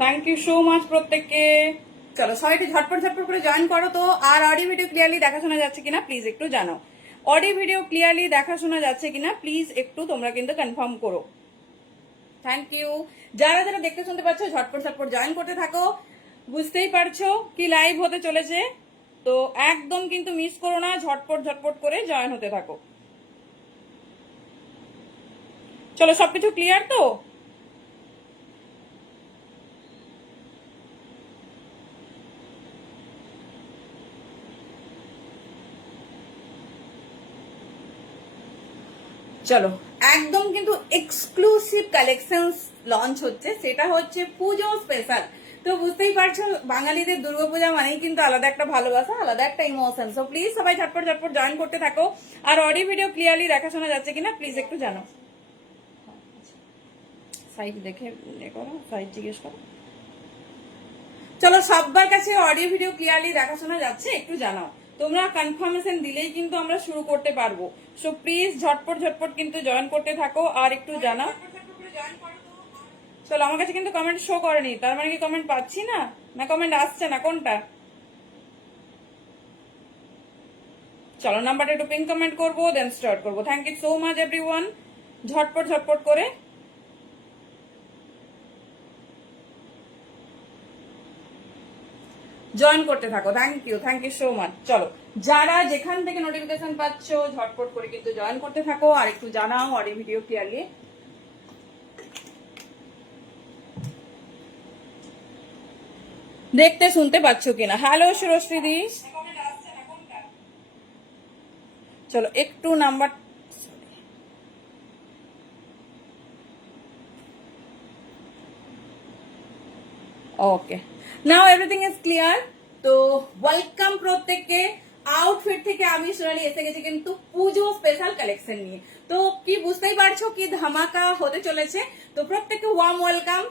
Thank you so much প্রত্যেককে। চলো সবাই একটু ঝটপট ঝটপট করে জয়েন করো তো। আর অডিও ভিডিও ক্লিয়ারলি দেখা শোনা যাচ্ছে কিনা প্লিজ একটু জানাও। অডিও ভিডিও ক্লিয়ারলি দেখা শোনা যাচ্ছে কিনা প্লিজ একটু তোমরা কিন্তু কনফার্ম করো। Thank you. যারা যারা দেখতে শুনতে পাচ্ছ ঝটপট ঝটপট জয়েন করতে থাকো। বুঝতেই পারছো কি লাইভ হতে চলেছে, তো একদম কিন্তু মিস করো না, ঝটপট ঝটপট করে জয়েন হতে থাকো। চলো সবকিছু ক্লিয়ার তো? চলো একদম কিন্তু এক্সক্লুসিভ কালেকশনস লঞ্চ হচ্ছে, সেটা হচ্ছে পুজো স্পেশাল। তো বুঝতেই পারছো বাঙালিদের দুর্গাপূজা মানেই কিন্তু আলাদা একটা ভালোবাসা, আলাদা একটা ইমোশন। সো প্লিজ সবাই ঝটপট ঝটপট জয়েন করতে থাকো। আর অডিও ভিডিও ক্লিয়ারলি দেখা শোনা যাচ্ছে কিনা প্লিজ একটু জানো। সাইজ দেখে করো, সাইজ জিজ্ঞেস করো। চলো সবার কাছে অডিও ভিডিও ক্লিয়ারলি দেখা শোনা যাচ্ছে একটু জানাও। তোমরা কনফার্মেশন দিলেই কিন্তু আমরা শুরু করতে পারবো। সো প্লিজ ঝটপট ঝটপট কিন্তু জয়েন করতে থাকো আর একটু জানাও। চলো আমার কাছে কিন্তু কমেন্ট শো করেনি, তার মানে কি কমেন্ট পাচ্ছি না, না কমেন্ট আসছে না, কোনটা? চলো নাম্বারটা একটু পিন কমেন্ট করবো, দেন স্টার্ট করবো। Thank you so much everyone. ঝটপট ঝটপট করে জয়েন করতে থাকো। Thank you so much. চলো যারা যেখান থেকে নোটিফিকেশন পাচ্ছ ঝটপট করে কিন্তু জয়েন করতে থাকো আর একটু জানাও অডিও ভিডিও ক্লিয়ারলি দেখতে শুনতে পাচ্ছ কিনা। হ্যালো সুরশ্রী দি। চলো একটু number, okay now everything is clear. তো ওয়েলকাম প্রত্যেককে। আউটফিট থেকে আমি সোনালি এসে গেছি কিন্তু পুজো স্পেশাল কালেকশন নিয়ে। তো কি বুঝতেই পারছো কি ধামাকা হতে চলেছে। তো প্রত্যেককে ওয়ার্ম ওয়েলকাম।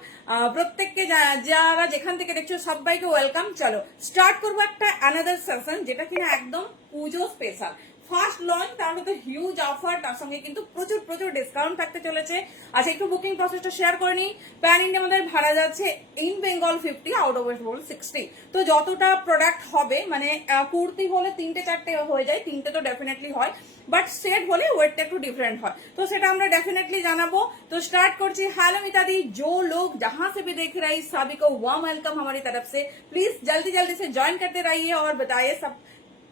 প্রত্যেককে যারা যেখান থেকে দেখছো সবাইকে ওয়েলকাম। চলো স্টার্ট করবো একটা অ্যানাদার সেশন যেটা কিনা একদম পুজো স্পেশাল ফার্স্ট লঞ্চ, তার মধ্যে হিউজ অফার, তার সঙ্গে কিন্তু প্রচুর প্রচুর ডিসকাউন্ট থাকতে চলেছে। আচ্ছা একটু বুকিং প্রসেসটা শেয়ার করে নিই। প্যান ইন্ডিয়া আমাদের ভাড়া যাচ্ছে in Bengal 50, out of West Bengal 60। তো যতটা প্রোডাক্ট হবে মানে কুর্তি হলে 3-4টে হয়ে যায়, 3টে তো ডেফিনেটলি হয়, বাট সেট হলে ওয়েটটা একটু ডিफरेंट হয়। তো সেটা আমরা डेफिनेटली জানাবো। তো স্টার্ट করছি। हेलो मिता दी, जो लोग जहां से भी देख रहे हैं सभी को वार्म वेलकम हमारी तरफ से। प्लीज जल्दी जल्दी से ज्वाइन करते रहिए और बताइए सब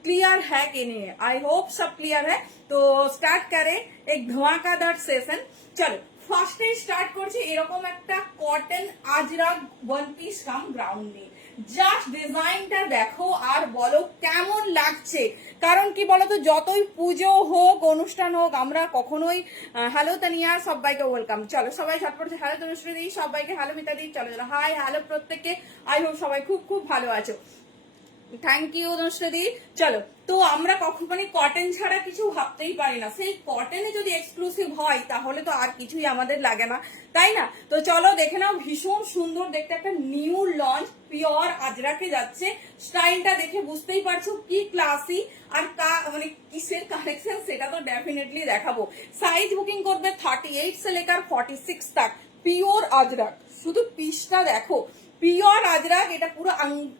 क्लियर है कि नहीं है। आई होप सब क्लियर है। तो स्टार्ट करें एक धमाकादार सेशन। चलो ফার্স্টে স্টার্ট করছি এরকম একটা কটন আজরাক ওয়ান পিস কাম গ্রাউন্ড নিয়ে। জাস্ট ডিজাইনটা দেখো আর বলো কেমন লাগছে। কারণ কি বলতো যতই পুজো হোক অনুষ্ঠান হোক আমরা কখনোই হ্যালো তানিয়া সবাইকে ওয়েলকাম। চলো সবাই ঝটপট হ্যালো তনুশ্রী দি, সবাইকে হ্যালো মিতা দি। চলো চলো হাই হ্যালো প্রত্যেককে। আই হোপ সবাই খুব খুব ভালো আছো। থ্যাংক ইউ অনুষ্ঠিদি। চলো তো আমরা কখন মানে কটন ছাড়া কিছু ভাবতেই পারি না, সেই কটনে যদি এক্সক্লুসিভ হয় তাহলে তো আর কিছুই আমাদের লাগে না, তাই না? তো চলো দেখে নাও, ভীষণ সুন্দর দেখতে একটা নিউ লঞ্চ পিওর আজরাকে যাচ্ছে। স্টাইলটা দেখে বুঝতেই পারছো কি ক্লাসি আর মানে কিসের কালেকশন সেটা তো ডেফিনেটলি দেখাবো। সাইজ বুকিং করবে 38 से लेकर 46 तक। পিওর আজরাক, শুধু পিসটা দেখো, পিওর আজরাক। এটা পুরো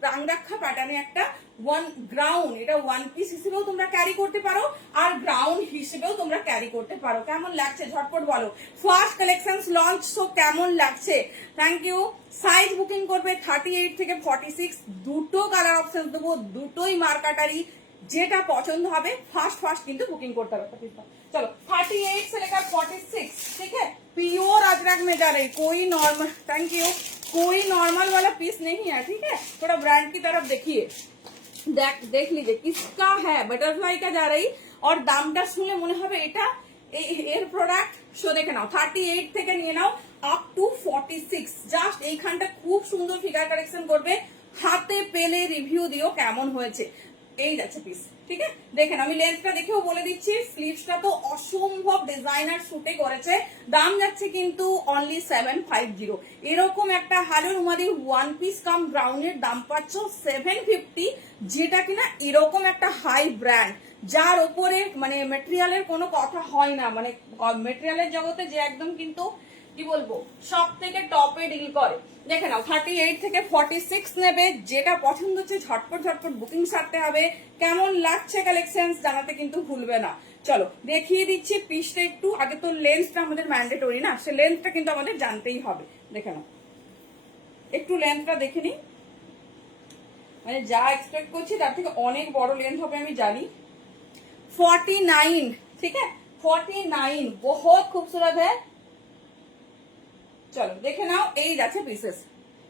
রাংরাক্ষা প্যাটার্নে একটা ওয়ান গ্রাউন্ড, এটা ওয়ান পিস হিসেবেও তোমরা ক্যারি করতে পারো আর গ্রাউন্ড হিসেবেও তোমরা ক্যারি করতে পারো। কেমন লাগছে ঝটপট বলো। ফার্স্ট কালেকশন লঞ্চ, সো কেমন লাগছে। Thank you. সাইজ বুকিং করবে 38 থেকে 46। দুটো কালার অপশন দেবো, দুটোই মার্কাটারি। যেটা পছন্দ হবে ফার্স্ট ফার্স্ট কিন্তু बुकिंग করতে হবে। चलो 38 से लेकर 46, ठीक है। प्योर अजरक में जा रही, कोई नॉर्मल, थैंक यू, कोई नॉर्मल वाला पीस नहीं है, ठीक है। थोड़ा ब्रांड की तरफ देखिए, देख लीजिए किसका है, बटरफ्लाई का जा रही। और দামটা শুনলে মনে হবে এটা এর প্রোডাক্ট। শো দেখে নাও 38 থেকে নিয়ে নাও আপ টু 46। জাস্ট এইখানটা খুব সুন্দর ফিগার কালেকশন করবে, হাতে পেলে রিভিউ দিও কেমন হয়েছে। এই যাচ্ছে পিস, ঠিক আছে। দেখেন আমি লেন্থটা দেখেও বলে দিচ্ছি, স্লিভসটা তো অসম্ভব ডিজাইনার শুটে করেছে। দাম যাচ্ছে কিন্তু অনলি 750। এরকম একটা হালো রুমালি ওয়ান পিস কাম গ্রাউন্ডের দাম পাচ্ছ 750, যেটা কিনা এরকম একটা হাই ব্র্যান্ড যার ওপরে মানে মেটেরিয়ালের কোনো কথা হয় না। মানে মেটেরিয়ালের জগতে যে একদম কিন্তু কি বলবো সব থেকে টপে ডিল করে। দেখে নাও 38 থেকে 46 নেবে, যেটা পছন্দ হচ্ছে ঝটপট ঝটপট বুকিং সারতে হবে। কেমন লাগছে কালেকশন জানাতে কিন্তু ভুলবে না। চলো দেখিয়ে দিচ্ছি পিসটা একটু। আগে তো লেন্থটা আমাদের ম্যান্ডেটরি না, সে লেন্থটা কিন্তু আমাদের জানতেই হবে। দেখে নাও একটু লেন্থটা দেখে নিই, মানে যা এক্সপেক্ট করছি তার থেকে অনেক বড় লেন্থ হবে আমি জানি। 49, ठीक है 49 बहुत खूबसूरत है। চলো দেখে নাও, এই যাচ্ছে পিসেস,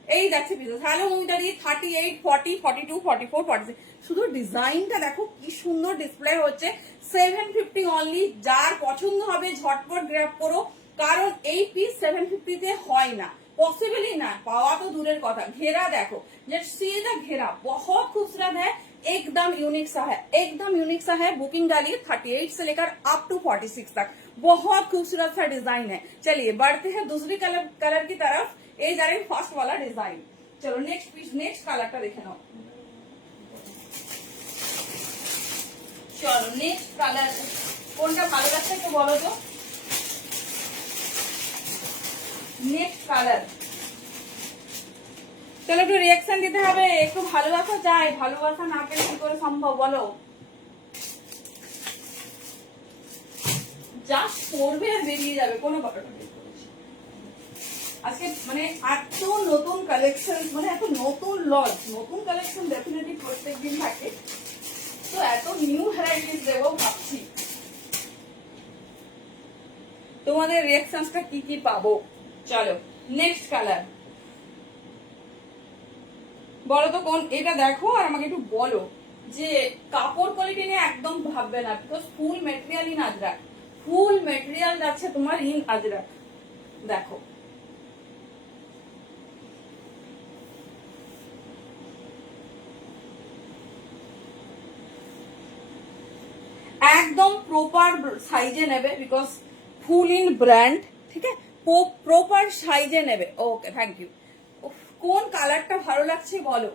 এই যাচ্ছে পিসেস। হ্যালো মমিতাদি 38, 40, 42, 44, 46। শুধু ডিজাইনটা দেখো কি সুন্দর ডিসপ্লে হচ্ছে। 750 অনলি, যার পছন্দ হবে ঝটপট গ্র্যাব করো, কারণ এই পিস 750 তে হয় না, पॉसिबल ही ना, पावा तो दूर কথা। घेरा देखो, जस्ट सी द घेरा बहुत खूबसूरत है, एकदम यूनिक सा है, एकदम यूनिक सा है। बुकिंग डालिए 38 से लेकर अप टू 46 तक, बहुत खूबसूरत सा डिजाइन है। चलिए बढ़ते हैं दूसरी कलर की तरफ। ये जा रहे फर्स्ट वाला डिजाइन। चलो नेक्स्ट पीस, नेक्स्ट कलरটা দেখে নাও। চলো নেক্সট কালার কোনটা ভালো লাগছে একটু বলো তো। নেক্সট কালার, চলো একটু রিঅ্যাকশন দিতে হবে, একটু ভালোবাসা চাই, ভালোবাসা না পেলে কি করে সম্ভব বলো। জাস্ট পড়বে আর বেরিয়ে যাবে, কোনো ব্যাপারটা নেই। আজকে মানে এত নতুন কালেকশন, মানে এত নতুন লঞ্চ, নতুন কালেকশন ডেফিনেটলি প্রত্যেকদিন থাকে, তো এত নিউ ভ্যারাইটিস দেবো ভাবছি। তোমাদের রিঅ্যাকশনটা কি কি পাবো। চলো নেক্সট কালার বলো তো কোন, এটা দেখো আর আমাকে একটু বলো যে কাপড় কোয়ালিটি নিয়ে একদম ভাববে না, because full material in Ajrak, full material যাচ্ছে তোমার ইন আজরাক। দেখো একদম প্রপার সাইজে নেবে, বিকজ ফুল ইন ব্র্যান্ড, ঠিক আছে, প্রপার সাইজে নেবে। Okay thank you. কোন কালারটা ভালো লাগছে বলো,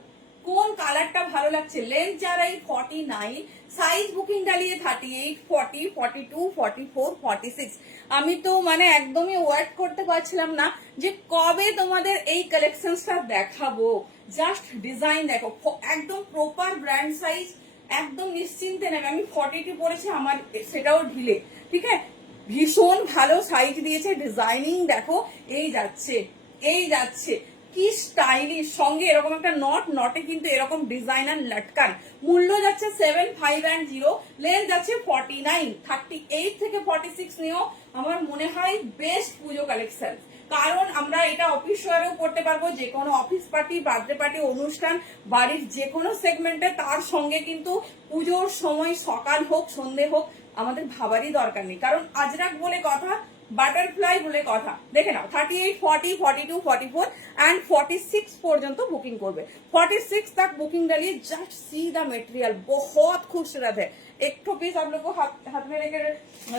কোন কালারটা ভালো লাগছে। লেন্থ যা रही 49, সাইজ বুকিং ডালিয়ে 38, 40, 42, 44, 46। আমি তো মানে একদমই ওয়েট করতে পারছিলাম না যে কবে তোমাদের এই কালেকশনটা দেখাবো। জাস্ট ডিজাইন দেখো, একদম প্রপার ব্র্যান্ড সাইজ, একদম নিশ্চিন্তে নেবে। আমি 42 পরেছি, আমার সেটাও ঢিলে, ঠিক আছে, ভীষণ ভালো সাইজ দিয়েছে। ডিজাইনিং দেখো, এই যাচ্ছে, এই যাচ্ছে, কি স্টাইলিশ, সঙ্গে এরকম একটা নট, নটে কিন্তু এরকম ডিজাইনার লটকান। মূল্য যাচ্ছে 7510, লেন্থ যাচ্ছে 49। 38 থেকে 46 নিয়েও আমার মনে হয় বেস্ট পুজো কালেকশন, কারণ আমরা এটা অফিস ওয়ারেও পড়তে পারবো, যে কোনো অফিস পার্টি, বার্থডে পার্টি, অনুষ্ঠান, বাড়ির যে কোনো সেগমেন্টে। তার সঙ্গে কিন্তু পুজোর সময় সকাল হোক সন্ধে হোক আমাদের ভাবারই দরকার নেই, কারণ আজরাক বলে কথা, বাটারফ্লাই বলে কথা। দেখে নাও 38, 40, 42, 44 एंड 46 পর্যন্ত বুকিং করবে। 46 तक बुकिंग डालिए। जस्ट सी द मटेरियल, बहुत खूबसूरत है। एक तो पीस आप लोग को हाथ में लेकर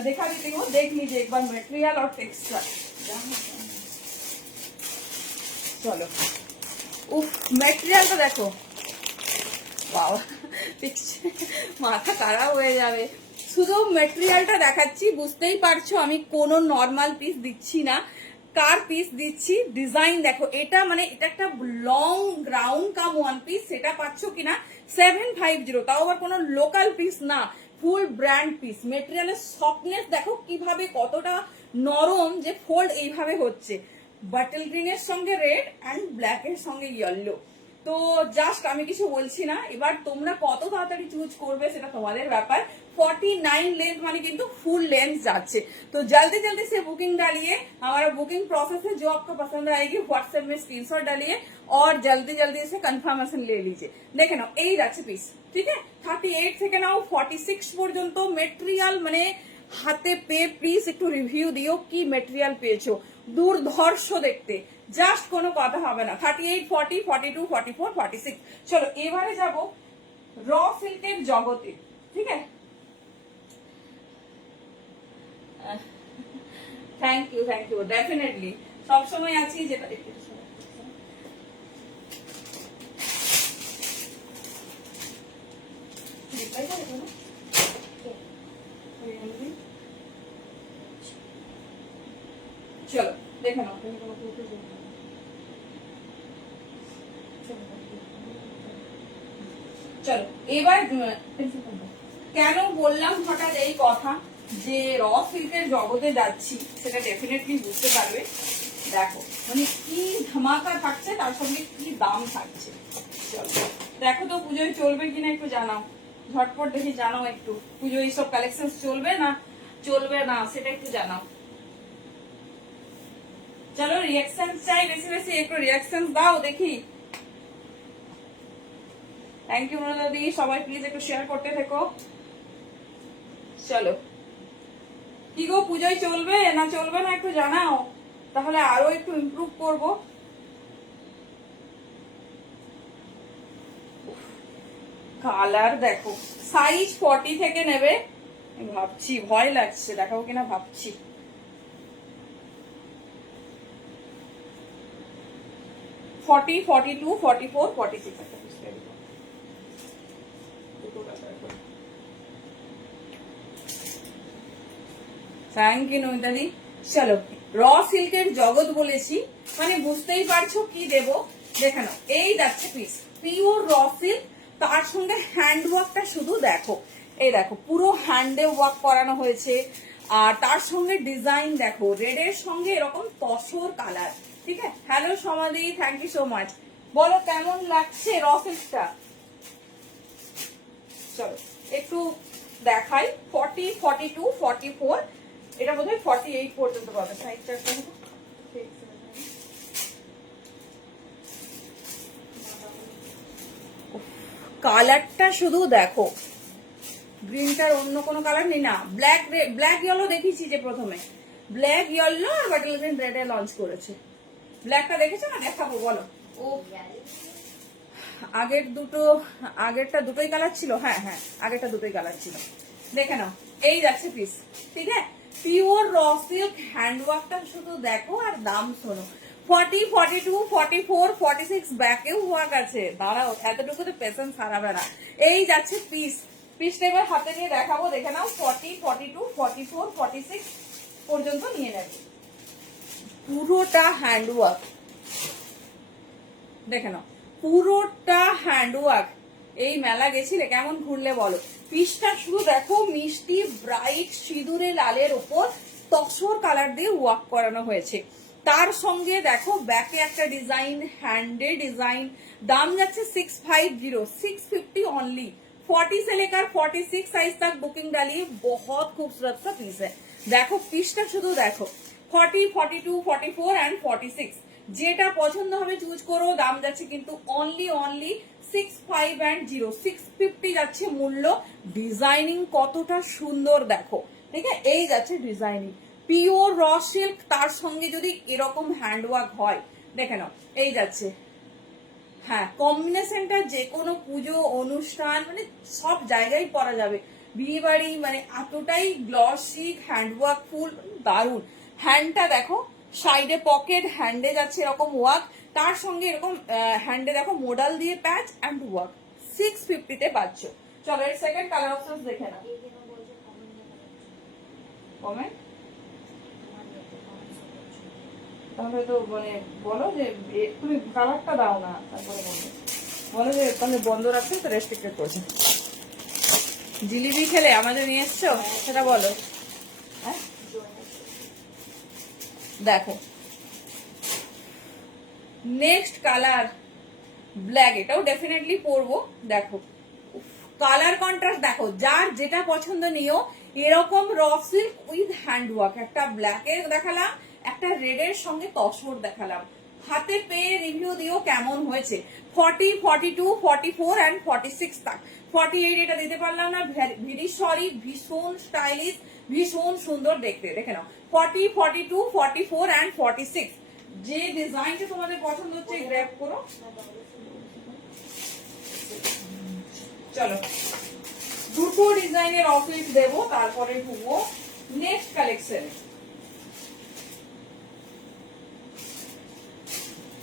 दिखा देती हूँ, देख लीजिए एक बार मटेरियल और टेक्सचर। चलो उफ, मटेरियल तो देखो, वाओ, মাথা খারাপ হয়ে যাবে। শুধু মেটেরিয়ালটা দেখাচ্ছি, বুঝতেই পারছো আমি কোনো নর্মাল পিস দিচ্ছি না, কার পিস দিচ্ছি। ডিজাইন দেখো, এটা মানে এটা একটা লং গ্রাউন্ড কাম ওয়ান পিস, সেটা পাচ্ছ কিনা 750, তাও আবার কোনো লোকাল পিস না, ফুল ব্র্যান্ড পিস। মেটেরিয়ালের সফটনেস দেখো কিভাবে, কতটা নরম, যে ফোল্ড এইভাবে হচ্ছে। বাটল গ্রিনের সঙ্গে রেড অ্যান্ড ব্ল্যাক এর সঙ্গে ইয়েলো। তো জাস্ট আমি কিছু বলছি না, এবার তোমরা কত তাড়াতাড়ি চুজ করবে সেটা তোমাদের ব্যাপার। 49 लेंथ माने किंतु फुल लेंथ जाच्छे, तो जल्दी जल्दी से बुकिंग डालिए। हमारा बुकिंग प्रोसेस है, जो आपको पसंद आएगी व्हाट्सएप में स्क्रीनशॉट डालिए और जल्दी जल्दी से कंफर्मेशन ले लीजिए। देखे नाओ এই যাচ্ছে পিস, ঠিক আছে। 38 থেকে নাও 46 পর্যন্ত মেটেরিয়াল, মানে হাতে পেয়ে প্লিজ একটু রিভিউ দিও কি মেটেরিয়াল পেয়েছো, দুর্ধর্ষ দেখতে, জাস্ট কোনো কথা হবে না। 38, 40, 42, 44, 46। চলো এবারে যাব র সিল্কের জগতে, ঠিক আছে। থ্যাংক ইউ ডেফিনেটলি, সবসময় আছি। যেটা চলো দেখে নাও, চলো এবার কেন বললাম হঠাৎ এই কথা যে র সিল্কের জগতে যাচ্ছি সেটা ডেফিনেটলি বুঝতে পারবে। দেখো মানে কি ধামাকা থাকছে, তার সঙ্গে কি দাম থাকছে। চলো দেখো তো পুজোয় চলবে কিনা একটু জানাও, ঝটপট দেখি জানাও একটু, পুজোয় এইসব কালেকশন চলবে না চলবে না সেটা একটু জানাও। চলো রিয়াকশন চাই বেশি বেশি, একটু রিয়াকশন দাও দেখি। থ্যাংক ইউ মনোদাদি, সবাই প্লিজ একটু শেয়ার করতে থেকো। চলো কি গো পুজোয় চলবে না চলবে না একটু জানাও, তাহলে আরো একটু ইমপ্রুভ করব। কালার দেখো, সাইজ 40 থেকে নেবে ভাবছি, ভয় লাগছে দেখাবো কিনা ভাবছি। ফর্টি 42 44 46 একটা পিস রেডি করো। থ্যাংক ইউ নমিতাদি। চলো র সিল্কের জগৎ বলেছি মানে বুঝতেই পারছো কি দেব। দেখে নাও এই যাচ্ছে পিস, পিওর র সিল্ক, তার সঙ্গে হ্যান্ড ওয়ার্কটা শুধু দেখো। এই দেখো পুরো হ্যান্ডে ওয়ার্ক করানো হয়েছে, আর তার সঙ্গে ডিজাইন দেখো, রেডের সঙ্গে এরকম তসর কালার। ঠিক আছে, হ্যালো সমাধি, থ্যাংক ইউ সো মাচ। বলো কেমন লাগছে র সিল্কটা। চলো একটু দেখাই। 40 42 44, এটা বোধহয় 48 পর্যন্ত পাবে। সাইড চার্টটা কালারটা শুধু দেখো, গ্রিনটার অন্য কোনো কালার নেই না। ব্ল্যাক ইয়েলো দেখিয়েছি যে প্রথমে, ব্ল্যাক ইয়েলো আর বাটল গ্রিন রেডে লঞ্চ করেছে। ব্ল্যাকটা দেখেছো না, দেখাবো বলো। ও আগেরটা দুটোই কালার ছিল। হ্যাঁ হ্যাঁ আগেরটা দুটোই কালার ছিল। দেখে নাও এই যাচ্ছে পিস। ঠিক আছে, পিওর র সিল্ক হ্যান্ডওয়ার্কটা শুধু দেখো আর দাম শোনো। 40 42 44 46 ব্যাকেও ওয়ার্ক আছে। দাঁড়াও এতটুকু তো পেশেন্স হারাবে না। এই যাচ্ছে পিস, পিসটা এবার হাতে নিয়ে দেখাবো। দেখে নাও 40 42 44 46 পর্যন্ত নিয়ে নেবে। পুরোটা হ্যান্ডওয়ার্ক দেখে নাও, পুরোটা হ্যান্ডওয়ার্ক। এই মেলা গেছিলে কেমন ঘুরলে বলো। পিসটা শুধু দেখো, মিষ্টি ব্রাইট সিঁদুরে লালের ওপর তসর কালার দিয়ে ওয়ার্ক করানো হয়েছে। তার সঙ্গে দেখো ব্যাকে একটা ডিজাইন, হ্যান্ডে ডিজাইন। दाम যাচ্ছে 650 650 ओनली। 40 से लेकर 46 साइज तक बुकिंग डालिए। बहुत खूबसूरत सा पीस है। देखो पीसটা শুধু দেখো, 40 42 44 एंड 46 যেটা পছন্দ হবে চুজ করো। দাম যাচ্ছে কিন্তু অনলি 65 650 যাচ্ছে মূল্য। ডিজাইনিং কতটা সুন্দর দেখো। ঠিক আছে, এই যাচ্ছে ডিজাইনিং পিওর র সিল্ক, তার সঙ্গে যদি এরকম হ্যান্ডওয়ার্ক হয় দেখে নাও। এই যাচ্ছে, হ্যাঁ কম্বিনেশনটা যে কোনো পুজো অনুষ্ঠান মানে সব জায়গায় পরা যাবে। বিয়ে বাড়ি মানে এতটাই গ্লসি হ্যান্ডওয়ার্ক ফুল, দারুণ। হ্যান্ডটা দেখো, সাইডে পকেট, হ্যান্ডে যাচ্ছে এরকম ওয়ার্ক, তার সঙ্গে এরকম হ্যান্ডে দেখো মোডাল দিয়ে প্যাচ অ্যান্ড ওয়ার্ক। 650 তে পাচ্ছ। চলো এর সেকেন্ড কালার অপশন দেখে নাও। কমেন্ট তাহলে তো মানে বলো যে তুমি কালারটা দাও না, তারপরে বলো যে তাহলে বন্ধ রাখছে তো রেস্ট্রিক্টেড করছে। জিলিপি খেলে আমাদের নিয়ে এসছো সেটা বলো। হ্যাঁ দেখো নেক্সট কালার ব্ল্যাক, এটাও ডেফিনেটলি পরবো। দেখো কালার কন্ট্রাস্ট দেখো, যার যেটা পছন্দ নিও। এরকম র সিল্ক উইথ হ্যান্ডওয়ার্ক, একটা ব্ল্যাকের দেখালাম, একটা রেডের সঙ্গে তসর দেখালাম। হাতে পেয়ে রিভিউ দিও কেমন হয়েছে। 40 42 44 এন্ড 46 তাক। 48 এটা দিতে পারলাম না, ভেরি সরি। ভীষণ স্টাইলিশ, ভীষণ সুন্দর দেখতে। দেখে নাও 40 42 44 এন্ড 46 যে ডিজাইনটা তোমাদের পছন্দ হচ্ছে গ্র্যাব করো। চলো দুটো ডিজাইনের অফিস দেবো, তারপরে ঢুকবো নেক্সট কালেকশন।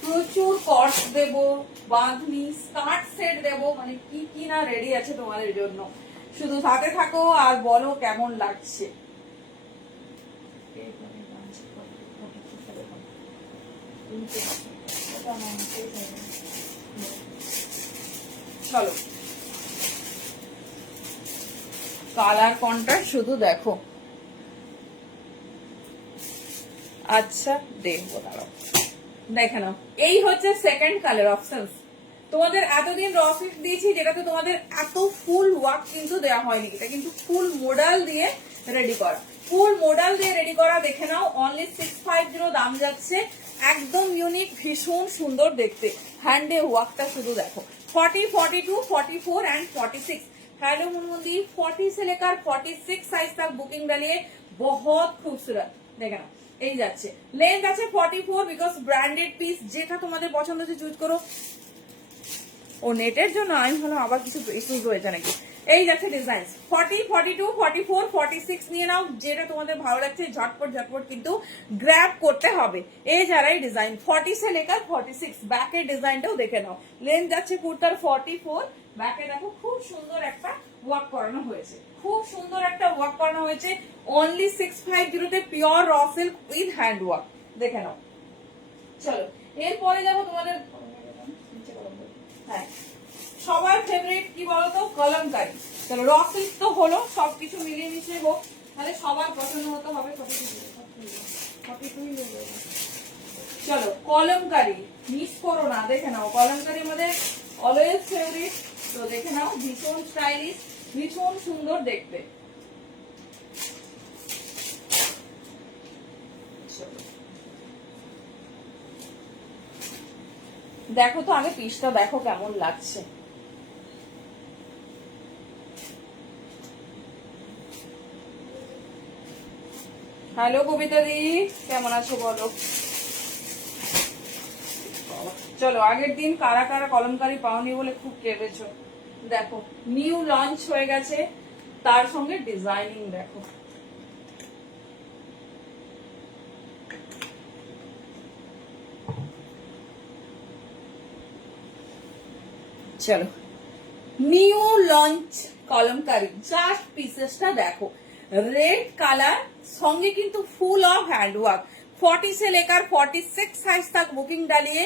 প্রচুর কর্স দেবো, বাঁধনি স্কার্ট সেট দেবো, মানে কি কি না রেডি আছে তোমাদের জন্য। শুধু সাথে থাকো আর বলো কেমন লাগছে। চলো কালার কন্ট্রাস্ট শুধু দেখো। আচ্ছা দেখবো, দাঁড়াও দেখে নাও। এই হচ্ছে সেকেন্ড কালার অপশনস। তোমাদের এতদিন র সিল্ক দিয়েছি যেটাতে তোমাদের এত ফুল ওয়ার্ক কিন্তু দেওয়া হয়নি, এটা কিন্তু ফুল মোডাল দিয়ে রেডি করা, ফুল মোডাল দিয়ে রেডি করা। দেখে নাও অনলি 650 দাম যাচ্ছে, একদম ইউনিক, ভীষণ সুন্দর দেখতে। হ্যান্ডে ওয়ার্কটা শুধু দেখো। 40, 42, 44 एंड 46। हेलो मुनमुंदी, 40 से लेकर 46 साइज तक बुकिंग डालिए, बहुत खूबसूरत। देखे ना এই যাচ্ছে, লেন্থ আছে 44 বিকজ ব্র্যান্ডেড পিস, যেটা তোমাদের পছন্দ হচ্ছে চুজ করো। ও নেটের জন্য আমি ভাবলাম আবার কিছু ইস্যুজ হয়েছে নাকি। এই যাচ্ছে ডিজাইন 40, 42, 44, 46 নিয়ে নাও, যেটা তোমাদের ভালো লাগছে ঝটপট ঝটপট কিন্তু গ্র্যাব করতে হবে। এই যারাই ডিজাইন 40 से लेकर 46, ব্যাকের ডিজাইনটাও দেখে নাও। লেন্থ যাচ্ছে কুর্তার 44, ব্যাকে দেখো খুব সুন্দর একটা ওয়ার্ক করানো হয়েছে, খুব সুন্দর একটা ওয়ার্ক করানো হয়েছে। অনলি 650 তে pure raw silk with hand work, দেখে নাও। চলো এরপরে যাবো তোমাদের, হ্যাঁ সবার ফেভারিট কি বলতো, কলমকারি। চলো র সিল্ক তো হলো, সবকিছু মিলিয়ে মিশিয়ে হোক, তাহলে সবার পছন্দ হতে হবে। চলো কলমকারি মিস করো না, দেখে নাও। কলমকারি আমাদের অলওয়েজ ফেভারিট, তো দেখে নাও ভীষণ স্টাইলিশ, ভীষণ সুন্দর দেখতে। দেখো তো আগে পিসটা দেখো কেমন লাগছে। হ্যালো কবিতা দি, কেমন আছো বলো। চলো আগের দিন কারা কারা কলমকারি পাওনি বলে খুব কেঁদেছো, দেখো নিউ লঞ্চ হয়ে গেছে, তার সঙ্গে ডিজাইনিং দেখো। চলো নিউ লঞ্চ কলমকারি, জাস্ট পিসেসটা দেখো, রেড কালার সঙ্গে কিন্তু ফুল অফ হ্যান্ড ওয়ার্ক। 40 से लेकर 46 সাইজ तक বুকিং ডালিয়ে,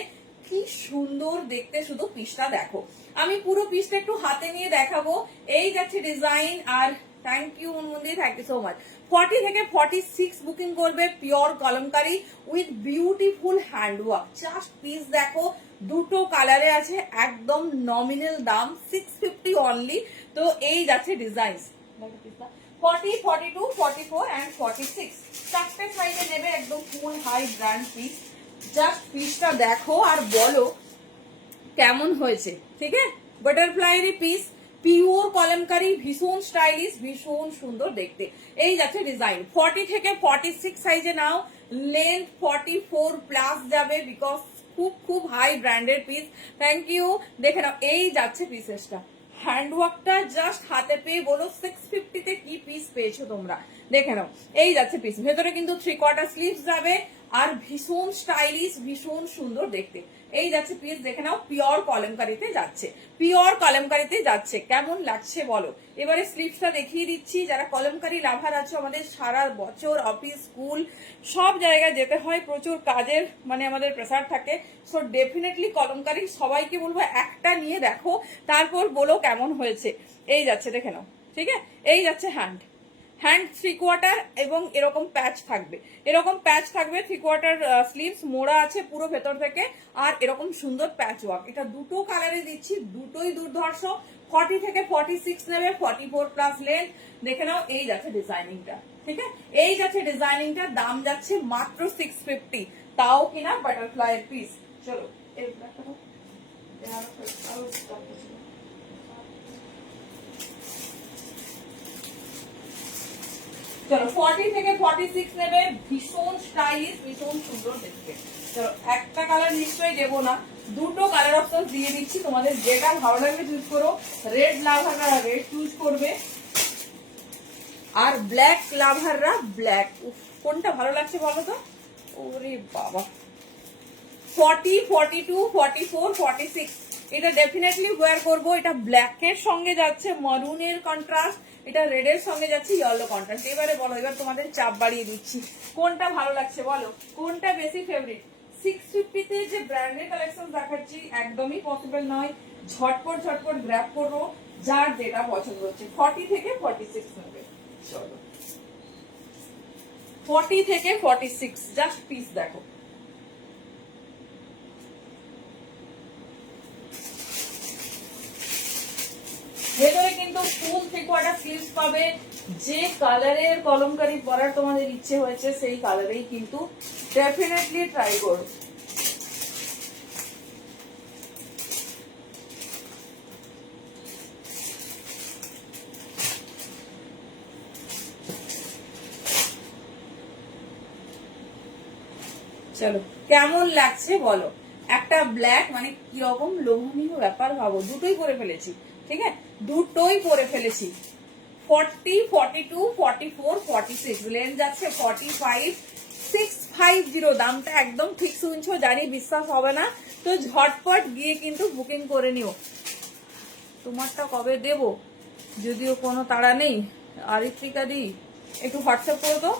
কি সুন্দর দেখতে, শুধু পিসটা দেখো। আমি পুরো পিসটা একটু হাতে নিয়ে দেখাবো। এই যাচ্ছে ডিজাইন, আর থ্যাংক ইউ মনমুন্দি, থ্যাংক ইউ সো মাচ। 40 থেকে 46 বুকিং করবে, pure Kalamkari with beautiful hand work. Just piece দেখো, দুটো কালারে আছে, একদম নমিনাল দাম 650 অনলি। তো এই যাচ্ছে ডিজাইন 40, 42, 44 एंड 46, চারটে সাইজে নেবে, একদম ফুল হাই ব্র্যান্ড পিস। জাস্ট পিসটা দেখো আর বলো কেমন হয়েছে, ঠিক আছে। বাটারফ্লাইয়ের পিস, পিওর কলমকারি, ভীষণ স্টাইলিশ, ভীষণ সুন্দর দেখতে। এই যাচ্ছে ডিজাইন 40 থেকে 46 সাইজে নাও, লেন্থ 44 প্লাস যাবে বিকজ খুব খুব high branded piece. Thank you, দেখে নাও। এই যাচ্ছে পিসেসটা, হ্যান্ডওয়ার্কটা জাস্ট হাতে পেয়ে বলো 650 তে কি পিস পেয়েছো তোমরা, দেখে নাও। এই যাচ্ছে পিস, ভেতরে কিন্তু 3/4 স্লিভস যাবে, আর ভীষণ স্টাইলিশ, ভীষণ সুন্দর দেখতে। এই যাচ্ছে পিস, দেখে নাও, পিওর কলমকারিতে যাচ্ছে, পিওর কলমকারিতে যাচ্ছে। কেমন লাগছে বলো। এবারে স্লিভসটা দেখিয়ে দিচ্ছি। যারা কলমকারি লাভার আছো, আমাদের সারা বছর অফিস স্কুল সব জায়গায় যেতে হয়, প্রচুর কাজের মানে আমাদের প্রেসার থাকে, সো ডেফিনেটলি কলমকারি সবাইকে বলবো একটা নিয়ে দেখো, তারপর বলো কেমন হয়েছে। এই যাচ্ছে, দেখে নাও, ঠিক আছে। এই যাচ্ছে হ্যান্ড 3/4 এবং এরকম প্যাচ থাকবে, এরকম প্যাচ থাকবে। 3/4 স্লিভস মোড়া আছে পুরো ভেতর থেকে, আর এরকম সুন্দর প্যাচ ওয়ার্ক। এটা দুটো কালারে দিচ্ছি, দুটোই দুর্ধর্ষ। 40 থেকে 46 নেবে, 44 প্লাস লেন্থ, দেখে নাও। এই যাচ্ছে ডিজাইনিংটা, ঠিক আছে। এই যাচ্ছে ডিজাইনিংটা, দাম যাচ্ছে মাত্র 650, তাও কিনা বাটারফ্লাই পিস। চলো চলো 40 থেকে 46 নেবে, ভীষণ স্টাইলিশ, ভীষণ সুন্দর দেখতে। চলো একটা কালার নিশ্চয়ই দেবো না, দুটো কালার অপশন দিয়ে দিচ্ছি, তোমাদের যেটা ভালো লাগবে চুজ করো। রেড লাভাররা রেড চুজ করবে, আর ব্ল্যাক লাভাররা ব্ল্যাক। কোনটা ভালো লাগছে বলো তো। ওরে বাবা, 40, 42, 44, 46, এটা ডেফিনেটলি ওয়্যার করবো। এটা ব্ল্যাকের সঙ্গে যাচ্ছে মারুনের কন্ট্রাস্ট, এটা রেডের সঙ্গে যাচ্ছে ইয়েলো কন্ট্রাস্ট। এবারে বলো, এবার তোমাদের চাপ বাড়িয়ে দিচ্ছি, কোনটা ভালো লাগছে বলো, কোনটা বেশি ফেভারিট। 650 তে যে ব্র্যান্ডের কালেকশন দেখাচ্ছি একদমই পসিবল নয়, ঝটপট ঝটপট গ্র্যাব করো। যার যেটা পছন্দ হচ্ছে। 40 থেকে 46 নেবে। চলো 40 থেকে 46 জাস্ট পিস দেখো। ভেতরে কিন্তু ফুল 3/4 স্লিভস পাবে। যে কালারের কলমকারি পরার তোমাদের ইচ্ছে হয়েছে সেই কালারেই কিন্তু ডেফিনেটলি ট্রাই করো। চলো কেমন লাগছে বলো। একটা ব্ল্যাক মানে কিরকম লোভনীয় ব্যাপার ভাবো, দুটোই পরে ফেলেছি, ঠিক আছে, দুটোই পরে ফেলেছি। 40, 42, 44, 46 লেন্থ যাচ্ছে 45, 650। দামটা একদম ঠিক শুনছো, জানি বিশ্বাস হবে না, তো ঝটপট গিয়ে কিন্তু বুকিং করে নিও। তোমারটা কবে দেব যদিও কোনো তাড়া নেই। আরিত্রিকা দি একটু হোয়াটসঅ্যাপ করো তো।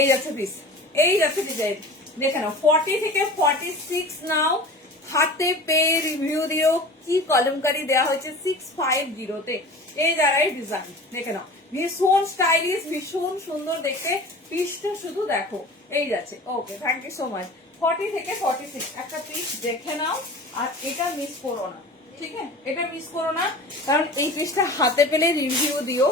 এই যাচ্ছে পিস, এই যাচ্ছে ডিজাইন, দেখে নাও। 40 থেকে 46 নাও, হাতে পেয়ে রিভিউ দিও কি কলমকারি দেওয়া হয়েছে 650 তে। এই যারাই ডিজাইন দেখে নাও, ভীষণ স্টাইলিশ, ভীষণ সুন্দর দেখতে। পিসটা শুধু দেখো, এই যাচ্ছে। ওকে, থ্যাংক ইউ সো মাচ। 40 থেকে 46 একটা পিস দেখে নাও, আর এটা মিস করো না, ঠিক আছে, এটা মিস করো না, কারণ এই পিসটা হাতে পেলে রিভিউ দিও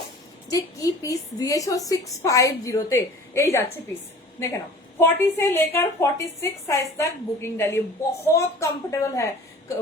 যে কি পিস দিয়েছো 650 তে। এই যাচ্ছে পিস देखे ना 40 से लेकर 46 साइज तक बुकिंग डालिए, बहुत कंफर्टेबल है,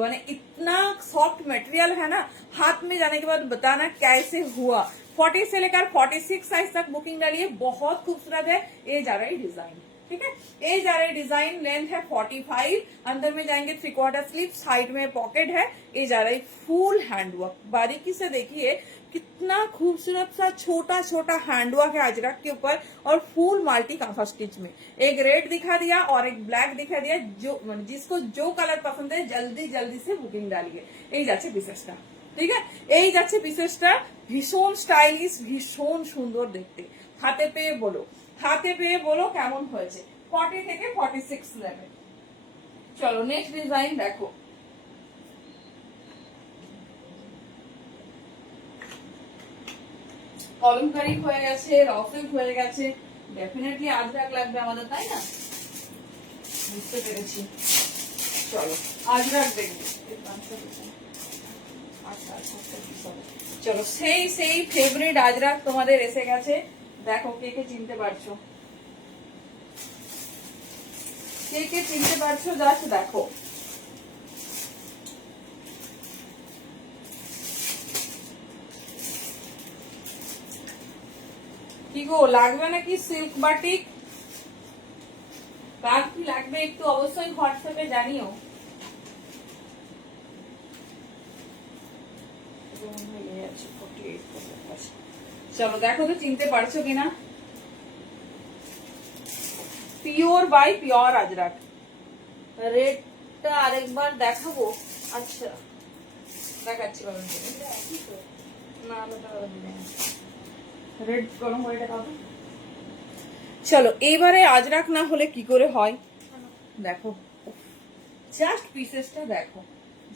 मैंने इतना सॉफ्ट मटेरियल है ना, हाथ में जाने के बाद बताना कैसे हुआ। 40 से लेकर 46 साइज तक बुकिंग डालिए, बहुत खूबसूरत है। ये जा रहा है डिजाइन, ठीक है, ये जा रहा है डिजाइन। लेंथ है 45, अंदर में जाएंगे 3/4 स्लीव, साइड में पॉकेट है। ये जा रहा है फुल हैंडवर्क, बारीकी से देखिए कितना खूबसूरत सा छोटा छोटा हैंडवर्क है अजरक के ऊपर, और फुल माल्टी कांफा स्टिच में। एक रेड दिखा दिया और एक ब्लैक दिखा दिया, जो जिसको जो कलर पसंद है जल्दी जल्दी से बुकिंग डालिए। এই যাচ্ছে পিসেসটা, ঠিক আছে, এই যাচ্ছে পিসেসটা। ভীষণ স্টাইলিশ, ভীষণ সুন্দর দেখতে। হাতে পেয়ে বলো, হাতে পেয়ে বলো কেমন হয়েছে। 40 থেকে 46 নেবে। চলো নেক্সট ডিজাইন দেখো। কলমকারি হয়ে গেছে, রফেল হয়ে গেছে, ডেফিনেটলি আজরাক লাগবে আমাদের, তাই না? বুঝতে পেরেছি। চলো আজরাক দেখবো। চলো সেই সেই ফেভারিট আজরাক তোমাদের এসে গেছে। দেখো কে কে চিনতে পারছো, কে কে চিনতে পারছো, জাস্ট দেখো। কি গো লাগবে নাকি সিল্ক বাটিক? কার কি লাগবে একটু অবশ্যই হোয়াটসঅ্যাপে জানিও। চলো দেখো তো চিনতে পারছো কিনা। Pure by pure Ajrak. রেটটা আরেকবার দেখাবো। আচ্ছা দেখাচ্ছি, না রেড গরম করে দেখাবো। চলো এইবারে আজরাক না হলে কি করে হয় দেখো, জাস্ট পিসেসটা দেখো,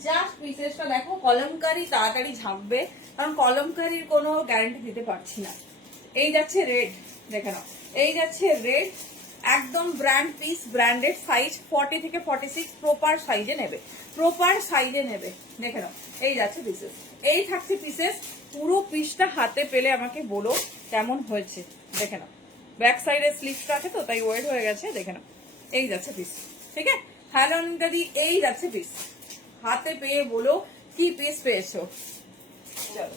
জাস্ট পিসেসটা দেখো। কলমকারি তাড়াতাড়ি ঝাঁকবে, কারণ কলমকারির কোনো গ্যারান্টি দিতে পারছি না। এই যাচ্ছে রেড, দেখে নাও, এই যাচ্ছে রেড, একদম ব্র্যান্ড পিস, ব্র্যান্ডেড সাইজ। 40 থেকে 46 প্রপার সাইজে নেবে, প্রপার সাইজে নেবে, দেখে নাও। এই যাচ্ছে পিসেস, এই থাকছে পিসেস। পুরো পিসটা হাতে পেলে আমাকে বলো কেমন হয়েছে, দেখে নাও। ব্যাক সাইডে স্লিভসটা আছে তো তাই ওয়েট হয়ে গেছে, দেখে নাও। এই যাচ্ছে পিস, ঠিক আছে। হ্যালো দাদি, এই যাচ্ছে পিস, হাতে পেয়ে বলো কি পিস পেয়েছো। চলো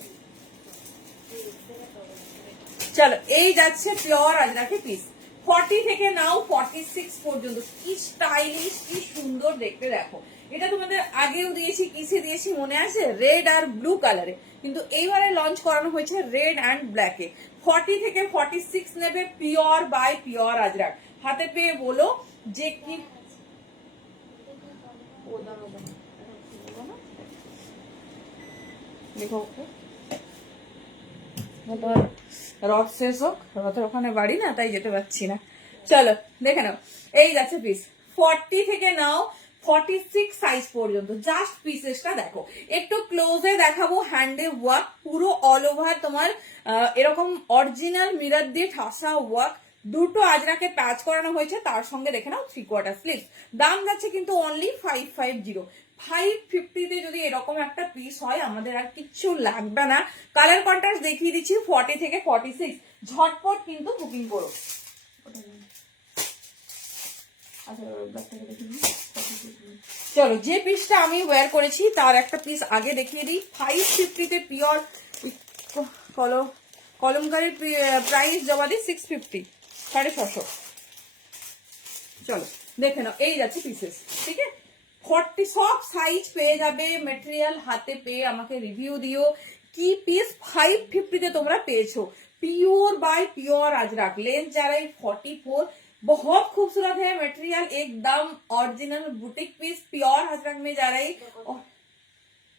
চলো এই যাচ্ছে পিওর আজরাকে পিস। 40 থেকে নাও 46 পর্যন্ত, কি স্টাইলিশ, কি সুন্দর দেখতে দেখো। এটা তোমাদের আগেও দিয়েছি, কিসে দিয়েছি মনে আছে, রেড আর ব্লু কালারে, কিন্তু এইবারে লঞ্চ করানো হয়েছে রেড অ্যান্ড ব্ল্যাকে। 40 থেকে 46 নেবে, পিওর বাই পিওর আজরাক। হাতে পেয়ে বলো যে কি দেখো। রথ শেষ হোক, রথের ওখানে বাড়ি না, তাই যেতে পারছি না। চলো দেখে নাও, এই যাচ্ছে পিস। 40 থেকে নাও 46 সাইজ পর্যন্ত। জাস্ট পিসেসটা দেখো, একটু ক্লোজে দেখাবো। হ্যান্ডে ওয়ার্ক পুরো অল ওভার তোমার এরকম অরিজিনাল মিরর দিয়ে ঠাসা ওয়ার্ক, দুটো আজরাকে প্যাচ করানো হয়েছে, তার সঙ্গে দেখে নাও 3/4 স্লিভস। দাম যাচ্ছে কিন্তু অনলি 550। 550 যদি এরকম একটা পিস হয় আমাদের আর কিচ্ছু লাগবে না। কালার কন্ট্রাস্ট দেখিয়ে দিচ্ছি 40 থেকে 46, ঝটপট কিন্তু বুকিং করো। চলো, যে পিসটা আমি ওয়্যার করেছি তার একটা পিস আগে দেখিয়ে দিই। 550 পিওর কলমকারীর প্রাইস জমা দিই 650, 650। চলো দেখে নাও, এই যাচ্ছে পিসেস। ঠিক আছে, 40 সব সাইজ পেয়ে যাবে, মেটেরিয়াল হাতে পেয়ে আমাকে রিভিউ দিও কি পিস 550 তোমরা পেয়েছো। Pure by pure Ajrak, length जा रही 44, बहुत खूबसूरत है मटेरियल, एकदम original boutique piece pure Ajrak में जा रही। और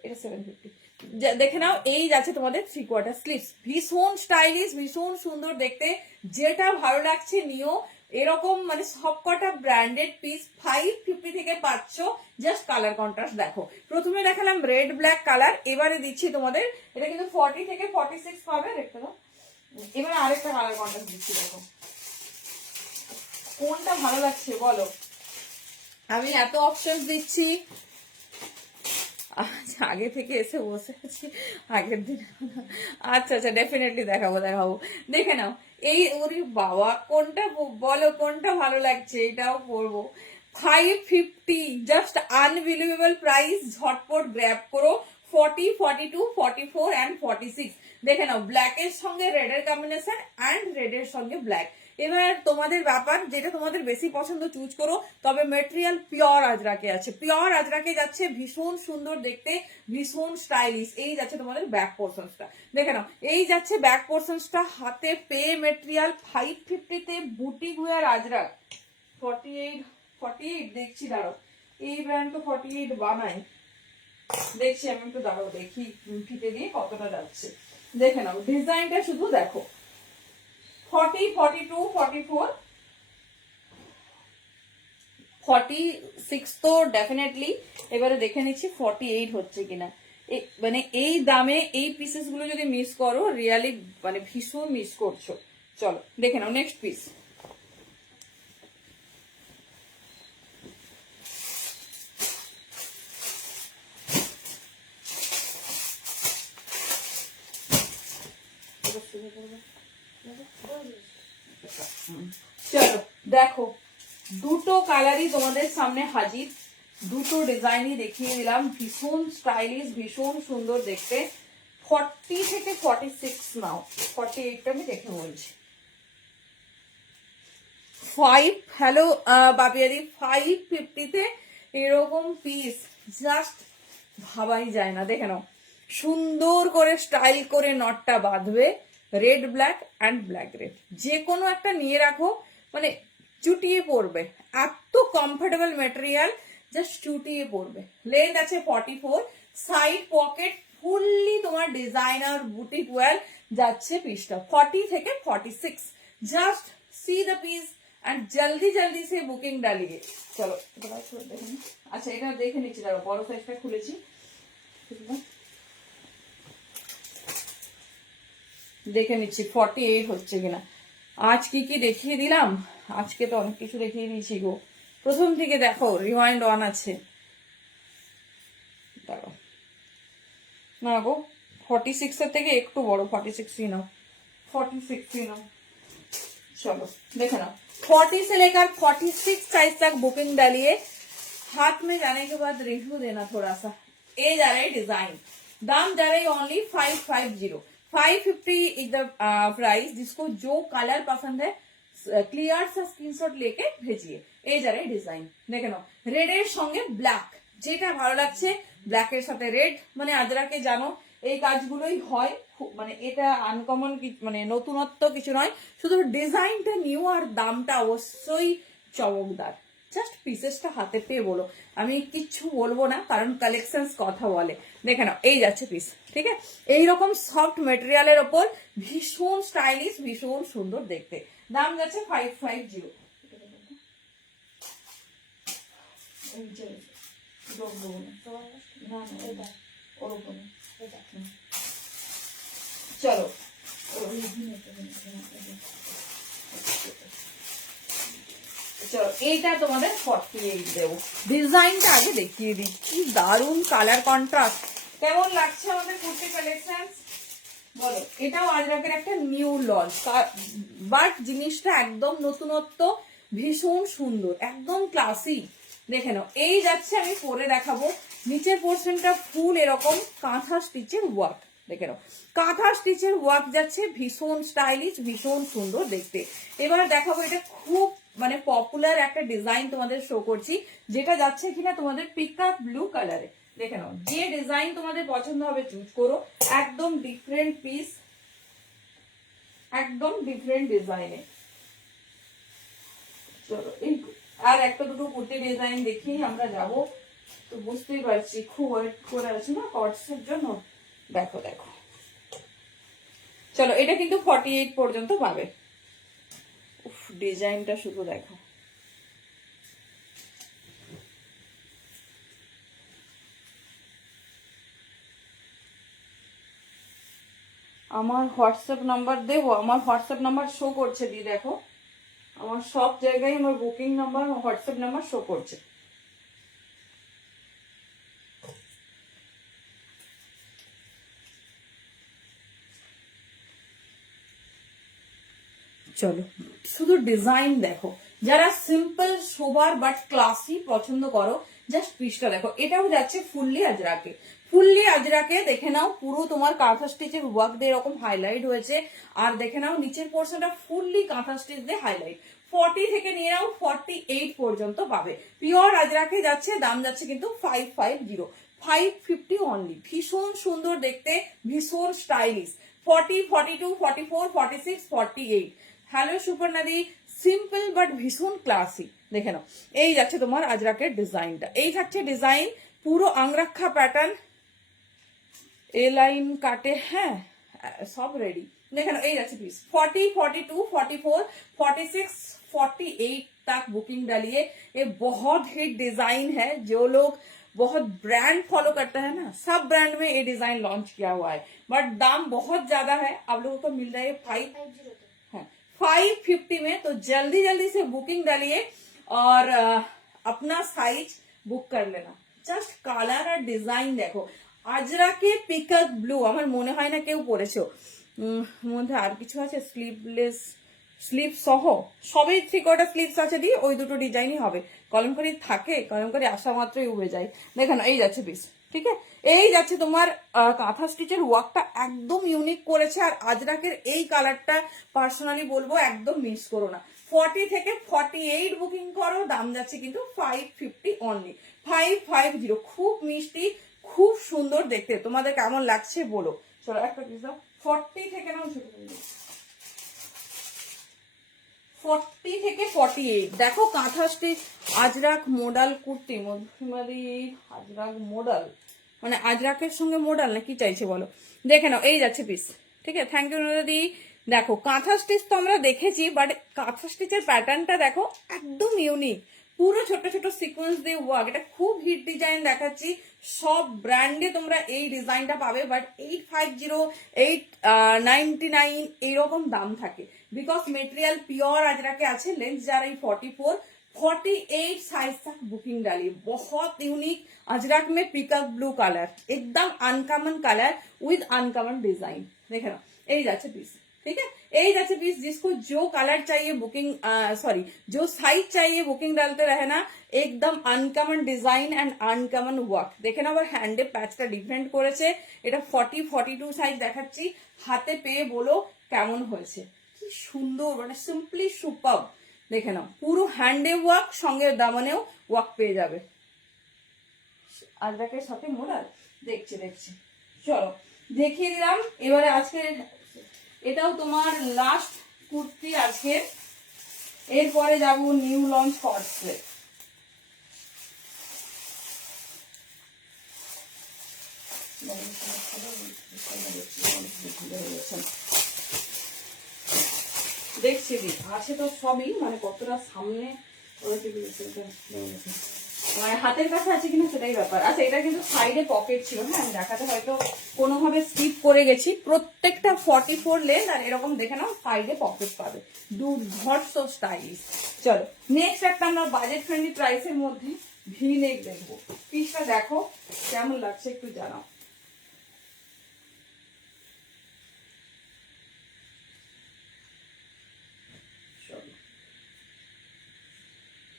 750 দেখে নাও, এই যাচ্ছে তোমাদের 3/4 স্লিভস। ভীষণ স্টাইলিশ, ভীষণ সুন্দর দেখতে, যেটা ভালো লাগছে নিও। এরকম মানে সবকটা ব্র্যান্ডেড পিস 550 থেকে পাচ্ছ। জাস্ট কালার কন্ট্রাস্ট দেখো, প্রথমে দেখালাম রেড ব্ল্যাক কালার, এবারে দিচ্ছি তোমাদের এটা কিন্তু 40 থেকে 46 পাবে। দেখতে দাও, এবারে আরেকটা কালার কন্ট্রাস্ট দিচ্ছি, দেখো কোনটা ভালো লাগছে বলো। আমি এত অপশন দিচ্ছি, আচ্ছা আগে থেকে এসে বসে আছি আগের দিন। আচ্ছা আচ্ছা, ডেফিনেটলি দেখাবো দেখাবো। দেখে নাও, এই ওরে বাবা, কোনটা বলো কোনটা ভালো লাগছে, এটাও পরবো। 550, জাস্ট আনবিলিভেবল প্রাইস, ঝটপট গ্র্যাব করো। 40, 42, 44 and 46 দেখে নাও, ব্ল্যাকের সঙ্গে রেডের কম্বিনেশন অ্যান্ড রেডের সঙ্গে ব্ল্যাক। এবার তোমাদের ব্যাপার, যেটা তোমাদের বেশি পছন্দ চুজ করো। তবে মেটেরিয়াল পিওর আজরাকে আছে, পিওর আজরাকে যাচ্ছে, ভীষণ সুন্দর দেখতে, ভীষণ স্টাইলিশ। এই যাচ্ছে তোমাদের ব্যাক পোর্শনসটা, দেখে নাও, এই যাচ্ছে ব্যাক পোর্শনসটা হাতে পেয়ে মেটেরিয়াল 550 তে বুটিক ওয়্যার আজরাক। 48 দেখছি, দাঁড়ো, এই ব্র্যান্ড তো 48 বানাই, দেখছি আমি একটু, দাঁড়াও দেখি ফিতে দিয়ে কতটা যাচ্ছে। দেখে নাও ডিজাইনটা শুধু দেখো, 40, 42, 44, 46 তো ডেফিনেটলি। এবারে দেখে নিচ্ছি 48 হচ্ছে কিনা। মানে এই দামে এই পিসেস গুলো যদি মিস করো, রিয়ালি মানে ভীষণ মিস করছো। চলো দেখে নাও নেক্সট পিস। চলো দেখো, দুটো কালারই তোমাদের সামনে হাজির, দুটো ডিজাইনই দেখিয়ে দিলাম, ভীষণ স্টাইলিশ, ভীষণ সুন্দর দেখতে। 40 থেকে 46 নাও, 48টা আমি দেখে বলছি। 5, হ্যালো বাপিয়াদি, 550 তে এরকম পিস জাস্ট ভাবাই যায় না। দেখে নাও, সুন্দর করে স্টাইল করে নটটা বাঁধবে, red black and black red, যে কোনো একটা নিয়ে রাখো, মানে চুটিয়ে পড়বে, এত কমফোর্টেবল মেটেরিয়াল, জাস্ট চুটিয়ে পড়বে। লেন্থ আছে 44, সাইড পকেট ফুললি তোমার ডিজাইনার বুটিক ওয়্যার যাচ্ছে পিসটা। 40 থেকে 46, just see the piece and জলদি জলদি সে বুকিং ডালিয়ে। চলো দেখে, আচ্ছা এটা দেখে নিচ্ছি, দাঁড়ো বড় সাইজটা খুলেছি, দেখে নিচ্ছি 48 হচ্ছে কিনা। আজ কি কি দেখিয়ে দিলাম, আজকে তো অনেক কিছু দেখিয়ে দিয়েছি গো। প্রথম থেকে দেখো, রিওয়াইন্ড অন আছে, দাঁড়াও না গো, 46 এর থেকে একটু বড়, 46 নাও, 46 নাও। चलो देखे ना, 40 से लेकर 46 साइज तक बुकिंग डालिए। हाथ में जाने के बाद रिव्यू देना थोड़ा सा। ये जा रहा है डिजाइन, दाम जा रहा है ओनली 550, 550 इज द प्राइस। जिसको जो कलर पसंद है क्लियर सा स्क्रीनशॉट लेके भेजिए। এই যারে ডিজাইন দেখে নাও, রেডের সঙ্গে ব্ল্যাক, যেটা ভালো লাগছে, ব্ল্যাকের সাথে রেড, মানে আজরাকে জানো এই কাজগুলোই হয়, মানে এটা আনকমন মানে নতুনত্ব কিছু নয়, শুধু ডিজাইনটা নিউ আর দামটা অবশ্যই চমকদার। জাস্ট পিসেসটা হাতে পেয়ে বলো, আমি কিচ্ছু বলবো না, কারণ কালেকশনস কথা বলে। দেখে নাও, এই যাচ্ছে পিস, ঠিক আছে, এইরকম সফট মেটেরিয়ালের ওপর ভীষণ স্টাইলিশ, ভীষণ সুন্দর দেখতে। দাম যাচ্ছে 550। লোক দেবো না, না না এটা ওর উপরে এটা। চলো চলো এইটা তোমাদের 48 দেবো। ডিজাইনটা আগে দেখিয়ে দিই, কি দারুন কালার কন্ট্রাস্ট। কেমন লাগছে আমাদের কুর্তি কালেকশন বলো? এটাও আজরাকের একটা নিউ লঞ্চ, বাট জিনিসটা একদম নতুনত্ব, ভীষণ সুন্দর, একদম ক্লাসি। দেখে নাও, এই যাচ্ছে আমি পরে দেখাবো। নিচের পোর্শনটা ফুল এরকম কাঁথা স্টিচের ওয়ার্ক, দেখে নাও কাঁথা স্টিচের ওয়ার্ক যাচ্ছে, ভীষণ স্টাইলিশ, ভীষণ সুন্দর দেখতে। এবার দেখাবো এটা খুব মানে পপুলার একটা ডিজাইন তোমাদের শো করছি, যেটা যাচ্ছে কিনা তোমাদের পিকক ব্লু কালারে। দেখে নাও, যে ডিজাইন তোমাদের পছন্দ হবে চুজ করো, একদম ডিফারেন্ট পিস, একদম ডিফারেন্ট ডিজাইনে। চলো এই আর একটা দুটো কুর্তি ডিজাইন দেখি আমরা যাব, তো বুঝতেই পারছি খুব ওয়েট করে আছি না কটসের জন্য। দেখো দেখো, চলো এটা কিন্তু 48 পর্যন্ত পাবে। উফ, ডিজাইনটা শুধু দেখো, আমার হোয়াটসঅ্যাপ নাম্বার দেবো, আমার হোয়াটসঅ্যাপ নাম্বার শো করছে দি, দেখো আমার সব জায়গায় আমার booking number, WhatsApp number show করছে। চলো শুধু ডিজাইন দেখো, যারা সিম্পল সোবার বাট ক্লাসি পছন্দ করো, জাস্ট পিসটা দেখো। এটাও যাচ্ছে ফুললি আজরাকে, ফুললি আজরাকে। দেখে নাও পুরো তোমার কাঁথা স্টিচের ওয়ার্ক দিয়ে এরকম হাইলাইট হয়েছে, আর দেখে নাও নিচের পোর্শনটা ফুললি কাঁথা স্টিচ দিয়ে হাইলাইট। 40 থেকে নিয়ে নাও 48 পর্যন্ত পাবে। পিওর আজরাকে যাচ্ছে, দাম যাচ্ছে কিন্তু 550, 550 অনলি। ভীষণ সুন্দর দেখতে, ভীষণ স্টাইলিশ। 40, 42, 44, 46, 48। হ্যালো সুপর্ণাদি, সিম্পল বাট ভীষণ ক্লাসি। দেখে নাও, এই যাচ্ছে তোমার আজরাকের ডিজাইনটা, এই থাকছে ডিজাইন, পুরো আংরাক্ষা প্যাটার্ন, এ লাইন কাটে, হ্যাঁ সব রেডি। দেখে নাও, এই যাচ্ছে পিস। 40, 42, 44, 46, 48 तक बुकिंग डालिए। ये बहुत हिट डिजाइन है, जो लोग बहुत ब्रांड फॉलो करते हैं ना, सब ब्रांड में ये डिजाइन लॉन्च किया हुआ है, बट दाम बहुत ज्यादा है। आप लोगों को मिल रहा है 550 में, तो जल्दी जल्दी से बुकिंग डालिए और अपना साइज बुक कर लेना। জাস্ট কালার আর ডিজাইন দেখো, আজরাকে পিকক ব্লু, আমার মনে হয় না কেউ পরেছো। মধ্যে আর কিছু আছে, স্লিভলেস, স্লিভ সহ সবই 3/4 স্লিভস আছে, দিয়ে ওই দুটো ডিজাইনই হবে। কলমকারি থাকে, কলমকারি আসা মাত্রই উবে যায়। দেখো না, এই যাচ্ছে পিস, ঠিক আছে। এই যাচ্ছে তোমার কাঁথা স্টিচের ওয়ার্কটা একদম ইউনিক করেছে, আর আজরাকের এই কালারটা পার্সোনালি বলবো একদম মিস করো না। 40 থেকে 48 বুকিং করো, দাম যাচ্ছে কিন্তু 550 অনলি, 550। খুব মিষ্টি, খুব সুন্দর দেখতে। তোমাদের কেমন লাগছে বলো। চলো একটা পিস দাও। 40 থেকে নাও, ছোট করে দিই। 40 থেকে 48 দেখো, কাঁথা স্টিচ আজরাক মডাল কুর্তি, মধুমাদি আজরাক মডাল, মানে আজরাকের সঙ্গে মডাল না কি চাইছে বলো। দেখে নাও, এই যাচ্ছে পিস, ঠিক আছে। থ্যাংক ইউ দাদি। দেখো কাঁথা স্টিচ তো আমরা দেখেছি, বাট কাঁথা স্টিচের প্যাটার্নটা দেখো একদম ইউনিক, পুরো ছোট ছোট সিকোয়েন্স দিয়ে ওয়ার্ক। এটা খুব হিট ডিজাইন দেখাচ্ছি, সব ব্র্যান্ডে তোমরা এই ডিজাইনটা পাবে, বাট 850, 899 এইরকম দাম থাকে, बिकॉज मेटेरियल प्योर अजरक আছে। लेंथ जा रही 44, 48 साइज तक बुकिंग डाली। बहुत यूनिक अजरक में पिकअप ब्लू कलर, एकदम uncommon colour with uncommon design. देखे ना, यही जाच्छे पीस, ठीक है। यही जाच्छे पीस, जिसको जो कलर चाहिए बुकिंग, सॉरी जो साइज चाहिए बुकिंग डालते रहे ना। एकदम uncommon design and uncommon work. देखे ना, আবার হ্যান্ডে প্যাচটা ডিফারেন্ট করেছে। এটা 40, 42 সাইজ দেখাচ্ছি, হাতে পেয়ে বলো কেমন হয়েছে। কি সুন্দর, মানে সিম্পলি সুপার। দেখে নাও, পুরো হ্যান্ডে ওয়ার্ক, সঙ্গে দামানেও ওয়ার্ক পেয়ে যাবে। আজরাকের সাথে মোড়াল দেখছি দেখছি। চলো দেখিয়ে দিলাম। এবারে আজকে এটাও তোমার লাস্ট কুর্তি আজকে, এরপরে যাব নিউ লঞ্চ কটসে। দেখছি আছে তো সবই, মানে কতটা সামনে মানে হাতের কাছে আছে কিনা সেটাই ব্যাপার। আচ্ছা এটা কিন্তু সাইডে পকেট ছিল, হ্যাঁ আমি দেখাতে হয়তো কোনোভাবে স্কিপ করে গেছি। প্রত্যেকটা 44 লেন্থ আর এরকম দেখে নাও সাইডে পকেট পাবে, দুর্ধর্ষ স্টাইলিশ। চলো নেক্সট একটা আমরা বাজেট ফ্রেন্ডলি প্রাইসের মধ্যে ভি নেক দেখবো। পিসটা দেখো কেমন লাগছে একটু জানাও।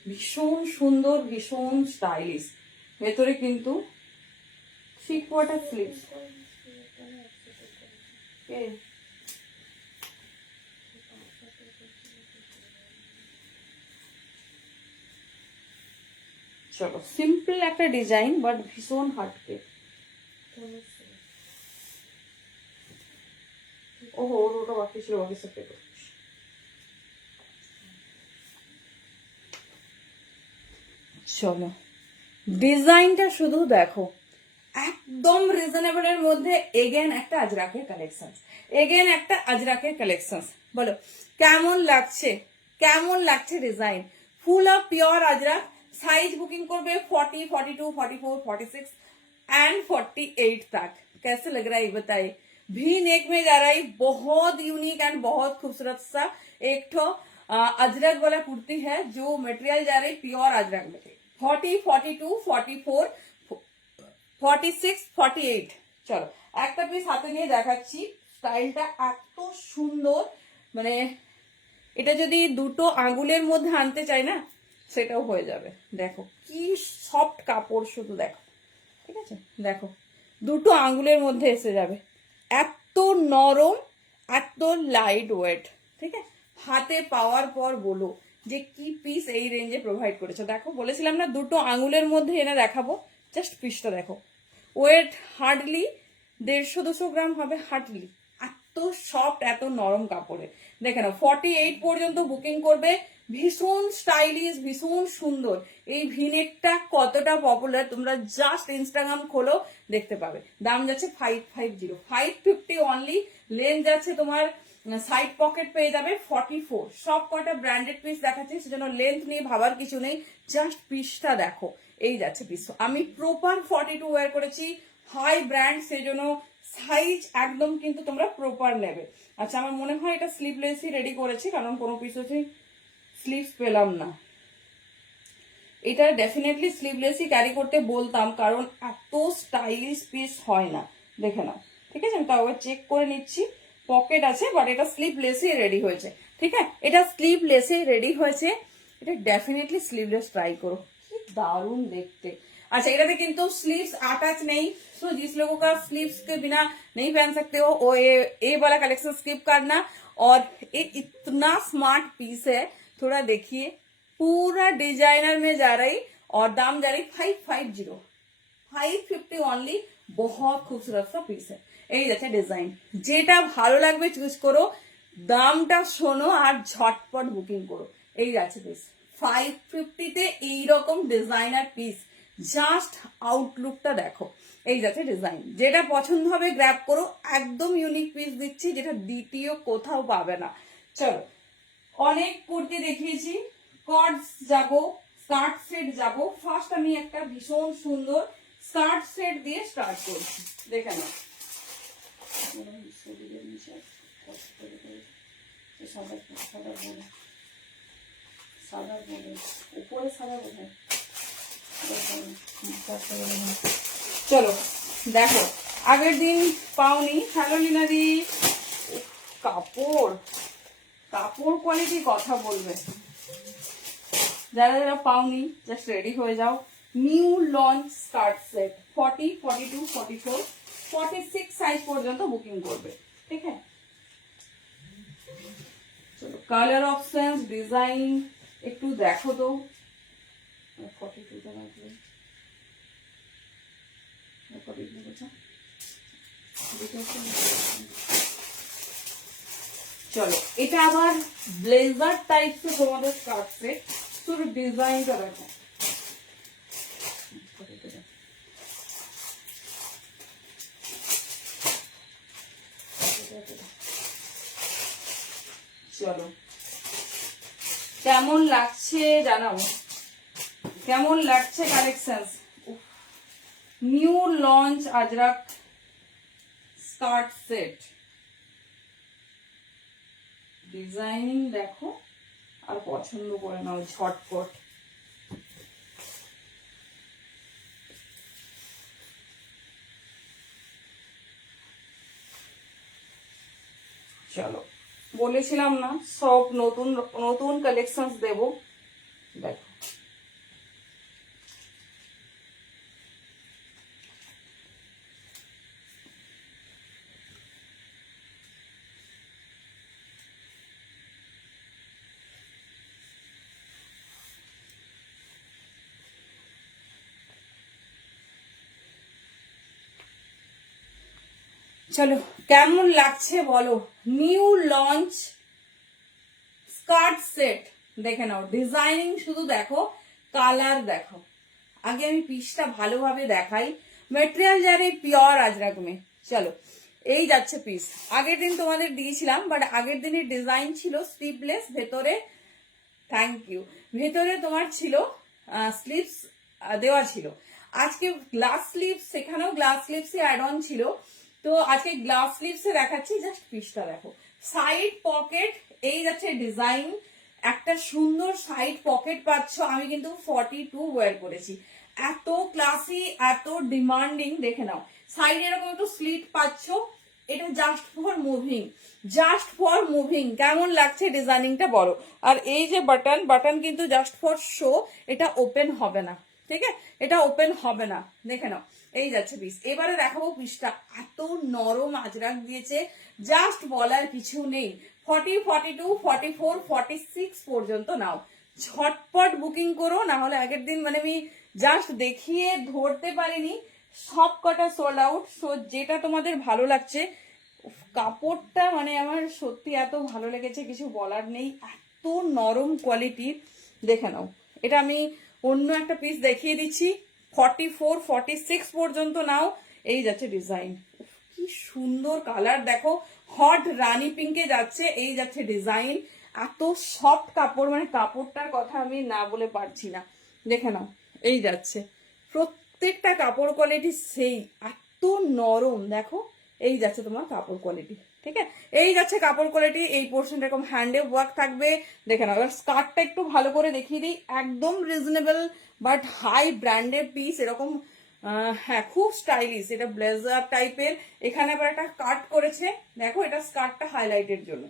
ভীষণ সুন্দর, ভীষণ স্টাইলিশ। ভেতরে কিন্তু থ্রি কোয়ার্টার স্লিভস। চলো সিম্পল একটা ডিজাইন বাট ভীষণ হাটকে। ওহো ওটা বাকি ছিল, বাকি সব পেটো। চলো ডিজাইনটা শুধু দেখো, একদম রিজনেবল এর মধ্যে এগেন একটা আজরাকের কালেকশন, এগেন একটা আজরাকের কালেকশন। বলো কেমন লাগছে, কেমন লাগছে design? Full of pure Ajrak. Size booking करबे 40, 42, 44, 46 एंड 48 तक। कैसे लग रहा है बताइए? भी नेक में जा रहा है, बहुत यूनिक एंड बहुत खूबसूरत सा एक ठो अजरक वाला कुर्ती है जो मटेरियल जा रही प्योर अजरक में। 40, 42, 44, 46, 48। চলো একটা পিস হাতে নিয়ে দেখাচ্ছি। স্টাইলটা এত সুন্দর, মানে এটা যদি দুটো আঙ্গুলের মধ্যে আনতে চাই না সেটাও হয়ে যাবে। দেখো কি সফট কাপড়, শুধু দেখো, ঠিক আছে? দেখো দুটো আঙ্গুলের মধ্যে এসে যাবে, এত নরম, এত লাইট ওয়েট। ঠিক আছে, হাতে পাওয়ার পর বলো যে কি পিস এই রেঞ্জে প্রোভাইড করেছো। দেখো বলেছিলাম না দুটো আঙ্গুলের মধ্যে এনে দেখাবো, জাস্ট পিসটা দেখো। ওয়েট হার্ডলি 150-200 গ্রাম হবে, হার্ডলি। এত সফট, এত নরম কাপড়ে। দেখে নাও 48 পর্যন্ত বুকিং করবে। ভীষণ স্টাইলিশ, ভীষণ সুন্দর। এই ভিনেকটা কতটা পপুলার তোমরা জাস্ট ইনস্টাগ্রাম খোলো দেখতে পাবে। দাম যাচ্ছে 550, 550 অনলি। লেন্থ যাচ্ছে তোমার, সাইড পকেট পেয়ে যাবে 44। সব কটা ব্র্যান্ডেড পিস দেখাচ্ছি, সেজন্য লেন্থ নিয়ে ভাবার কিছু নেই, জাস্ট পিসটা দেখো। এই যাচ্ছে পিস। আমি প্রপার 42 ওয়্যার করেছি, হাই ব্র্যান্ড, সেজন্য সাইজ একদম কিন্তু তোমরা প্রপার নেবে। আচ্ছা আমার মনে হয় এটা স্লিভলেসই রেডি করেছি, কারণ কোনো পিস হচ্ছে স্লিভস পেলাম না। এটা ডেফিনেটলি স্লিভলেসই ক্যারি করতে বলতাম, কারণ এত স্টাইলিশ পিস হয় না। দেখে নাও, ঠিক আছে? আমি তাও চেক করে নিচ্ছি। পকেট আছে বাট এটা স্লিভলেসই রেডি হয়েছে। ঠিক আছে, এটা স্লিভলেসই রেডি হয়েছে। এটা ডেফিনেটলি স্লিভলেস ট্রাই করো, কি দারুণ দেখতে। अच्छा इधर किंतु स्लीव्स अटैच नहीं, सो जिस लोगों का स्लीव्स के बिना नहीं पहन सकते हो वो ये वाला कलेक्शन स्किप करना। और ये इतना स्मार्ट पीस है, थोड़ा देखिए, पूरा डिजाइनर में जा रही और दाम जा रही 550, 550 অনলি। बहुत खूबसूरत सा পিস है। এই যাচ্ছে ডিজাইন, যেটা ভালো লাগবে চুজ করো, দামটা শোনো আর ঝটপট বুকিং করো। এই যাচ্ছে পিস 550 তে এইরকম ডিজাইনার পিস। জাস্ট আউটলুকটা দেখো। এই যাচ্ছে ডিজাইন, যেটা পছন্দ হবে গ্র্যাব করো। একদম ইউনিক পিস দিচ্ছি, যেটা দ্বিতীয় কোথাও পাবে না। চলো অনেক কুর্তি দেখিয়েছি, কর্ডস যাবো, স্কার্ট সেট যাবো। ফার্স্ট আমি একটা ভীষণ সুন্দর স্কার্ট সেট দিয়ে স্টার্ট করছি, দেখে নাও। উপরে সাদা বোধহয়। চলো দেখো, আগের দিন পাওনি। হ্যালো লিনাদি, কাপড় কাপড় কোয়ালিটি কথা বলবে। যারা যারা পাওনি জাস্ট রেডি হয়ে যাও। New launch skirt set 40, 42, 44, 46 size পর্যন্ত বুকিং করবে। ঠিক আছে, চলো কালার অপশন, ডিজাইন একটু দেখো তো। 42 টা রাখলে চলো এটা আবার ব্লেজার টাইপস তোমাদের স্কার্ট সেট। শুধু ডিজাইনটা দেখো, চলো কেমন লাগছে জানাবো। কেমন লাগছে collection? New launch Ajrak skirt set, designing দেখো আর পছন্দ করে নাও ঝটপট। চলো, বলেছিলাম না সব নতুন নতুন কালেকশন দেব, দেখো। চলো, কেমন লাগছে বলো? নিউ লঞ্চ স্কার্ট সেট দেখে নাও, ডিজাইনিং শুধু দেখো, কালার দেখো। আগে আমি পিসটা ভালোভাবে দেখাই। মেটেরিয়াল যারে পিওর আজরাক মে। চলো, এই যাচ্ছে পিস। আগের দিন তোমাদের দিয়েছিলাম, বাট আগের দিনের ডিজাইন ছিল স্লিভলেস, ভেতরে থ্যাংক ইউ, ভেতরে তোমার ছিল স্লিভস দেওয়া ছিল। আজকে গ্লাস স্লিভস, সেখানেও গ্লাস স্লিভসই অ্যাড অন ছিল। তো আজকে গ্লাস স্লিভসে দেখাচ্ছি, জাস্ট পিসটা দেখো। সাইড পকেট, এই যাচ্ছে ডিজাইন, একটা সুন্দর সাইড পকেট পাচ্ছ। আমি কিন্তু 42 ওয়্যার করেছি, এত ক্লাসি, এত ডিমান্ডিং। দেখে নাও, সাইড এরকম একটু স্লিট পাচ্ছ। এটা just for moving, just for moving. কেমন লাগছে ডিজাইনিংটা বলো? আর এই যে বাটন, বাটন কিন্তু জাস্ট ফর শো, এটা ওপেন হবে না, ঠিক আছে? এটা ওপেন হবে না, দেখে নাও। এই যাচ্ছে পিস। এবারে দেখাবো পিসটা, এত নরম আজরাক দিয়েছে, জাস্ট বলার কিছু নেই। 40, 42, 44, 46 পর্যন্ত নাও, ঝটপট বুকিং করো। না হলে আগের দিন মানে আমি জাস্ট দেখিয়ে ধরতে পারিনি, সব কটা সোল্ড আউট। সো যেটা তোমাদের ভালো লাগছে, কাপড়টা মানে আমার সত্যি এত ভালো লেগেছে, কিছু বলার নেই, এত নরম কোয়ালিটির। দেখে নাও, এটা আমি অন্য একটা পিস দেখিয়ে দিচ্ছি। 44, 46 পর্যন্ত নাও। এই যাচ্ছে ডিজাইন, কি সুন্দর কালার দেখো, হট রানি পিঙ্কে যাচ্ছে। এই যাচ্ছে ডিজাইন, এত সফট কাপড়, মানে কাপড়টার কথা আমি না বলে পারছি না। দেখে নাও, এই যাচ্ছে প্রত্যেকটা কাপড় কোয়ালিটি সেই, এত নরম দেখো। এই যাচ্ছে তোমার কাপড় কোয়ালিটি, ঠিক আছে? এই যাচ্ছে কাপড় কোয়ালিটি। এই পোর্শন এরকম হ্যান্ডে ওয়ার্ক থাকবে। দেখে নাও, এবার স্কার্টটা একটু ভালো করে দেখিয়ে দিই। একদম reasonable but high branded piece, এরকম হ্যাঁ খুব স্টাইলিশ। এটা ব্লেজার টাইপের, এখানে আবার একটা কাট করেছে দেখো, এটা স্কার্টটা হাইলাইটের জন্য।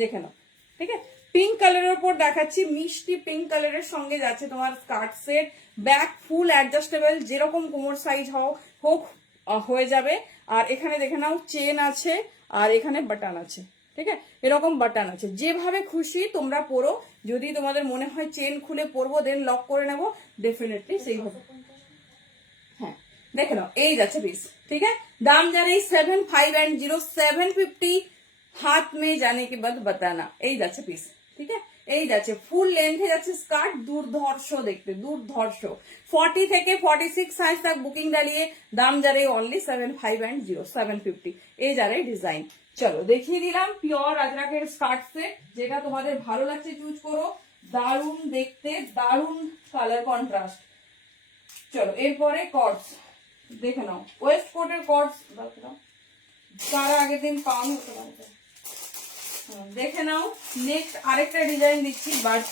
দেখে নাও, ঠিক আছে? পিঙ্ক কালারের উপর দেখাচ্ছি, মিষ্টি পিঙ্ক কালারের সঙ্গে যাচ্ছে তোমার স্কার্ট সেট। ব্যাক ফুল অ্যাডজাস্টেবল, যেরকম কোমর সাইজ হোক হয়ে যাবে। আর এখানে দেখে নাও চেন আছে, আর এখানে বাটন আছে, ঠিক আছে? এরকম বাটন আছে, যেভাবে খুশি তোমরা পরো। যদি তোমাদের মনে হয় চেন খুলে পরবো, দেন লক করে নেবো, ডেফিনেটলি সেইভাবে। হ্যাঁ, দেখে নাও, এই যাচ্ছে পিস, ঠিক আছে? দাম জানাই 7510, 750। হাত মে জানে के बाद बताना। এই যাচ্ছে পিস, ঠিক আছে? এই যাচ্ছে ফুল লেন্থে যাচ্ছে স্কার্ট, দুর্ধর্ষ দেখতে, দুর্ধর্ষ। 40 থেকে 46 সাইজ तक বুকিং ডালিয়ে দাম যা রে অনলি 7510, 750। এই যা রে ডিজাইন। চলো দেখিয়ে দিলাম পিওর আজরাকের স্কার্ট সেট, যেটা তোমাদের ভালো লাগছে চুজ করো। দারুণ দেখতে, দারুণ কালার কন্ট্রাস্ট। চলো এরপরে কর্ডস দেখে নাও, ওয়েস্ট কোটের কর্ডস তারা আগের দিন পাউন্ড হতে পারবে। দেখে নাও, নেক্সট আরেকটা ডিজাইন দিচ্ছি, বাট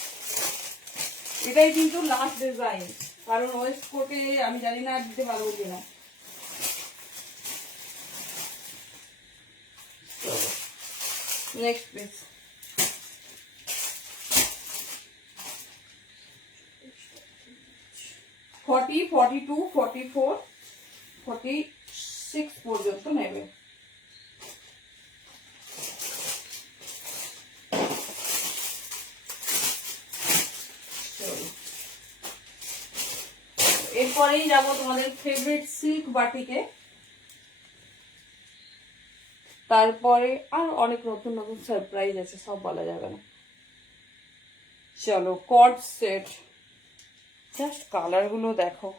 এটাই কিন্তু লাস্ট ডিজাইন, কারণ ওয়েস্ট কোটে আমি জানি না দিতে পারবো কিনা। নেক্সট পিস, ফর্টি, 42, 44, 46 পর্যন্ত নেবে। এরপরেই যাবো তোমাদের ফেভারিট সিল্ক বাটিকে, তারপরে আর অনেক নতুন নতুন সারপ্রাইজ আছে, সব বলা যাবে না। চলো কর্ড সেট, জাস্ট কালার গুলো দেখো,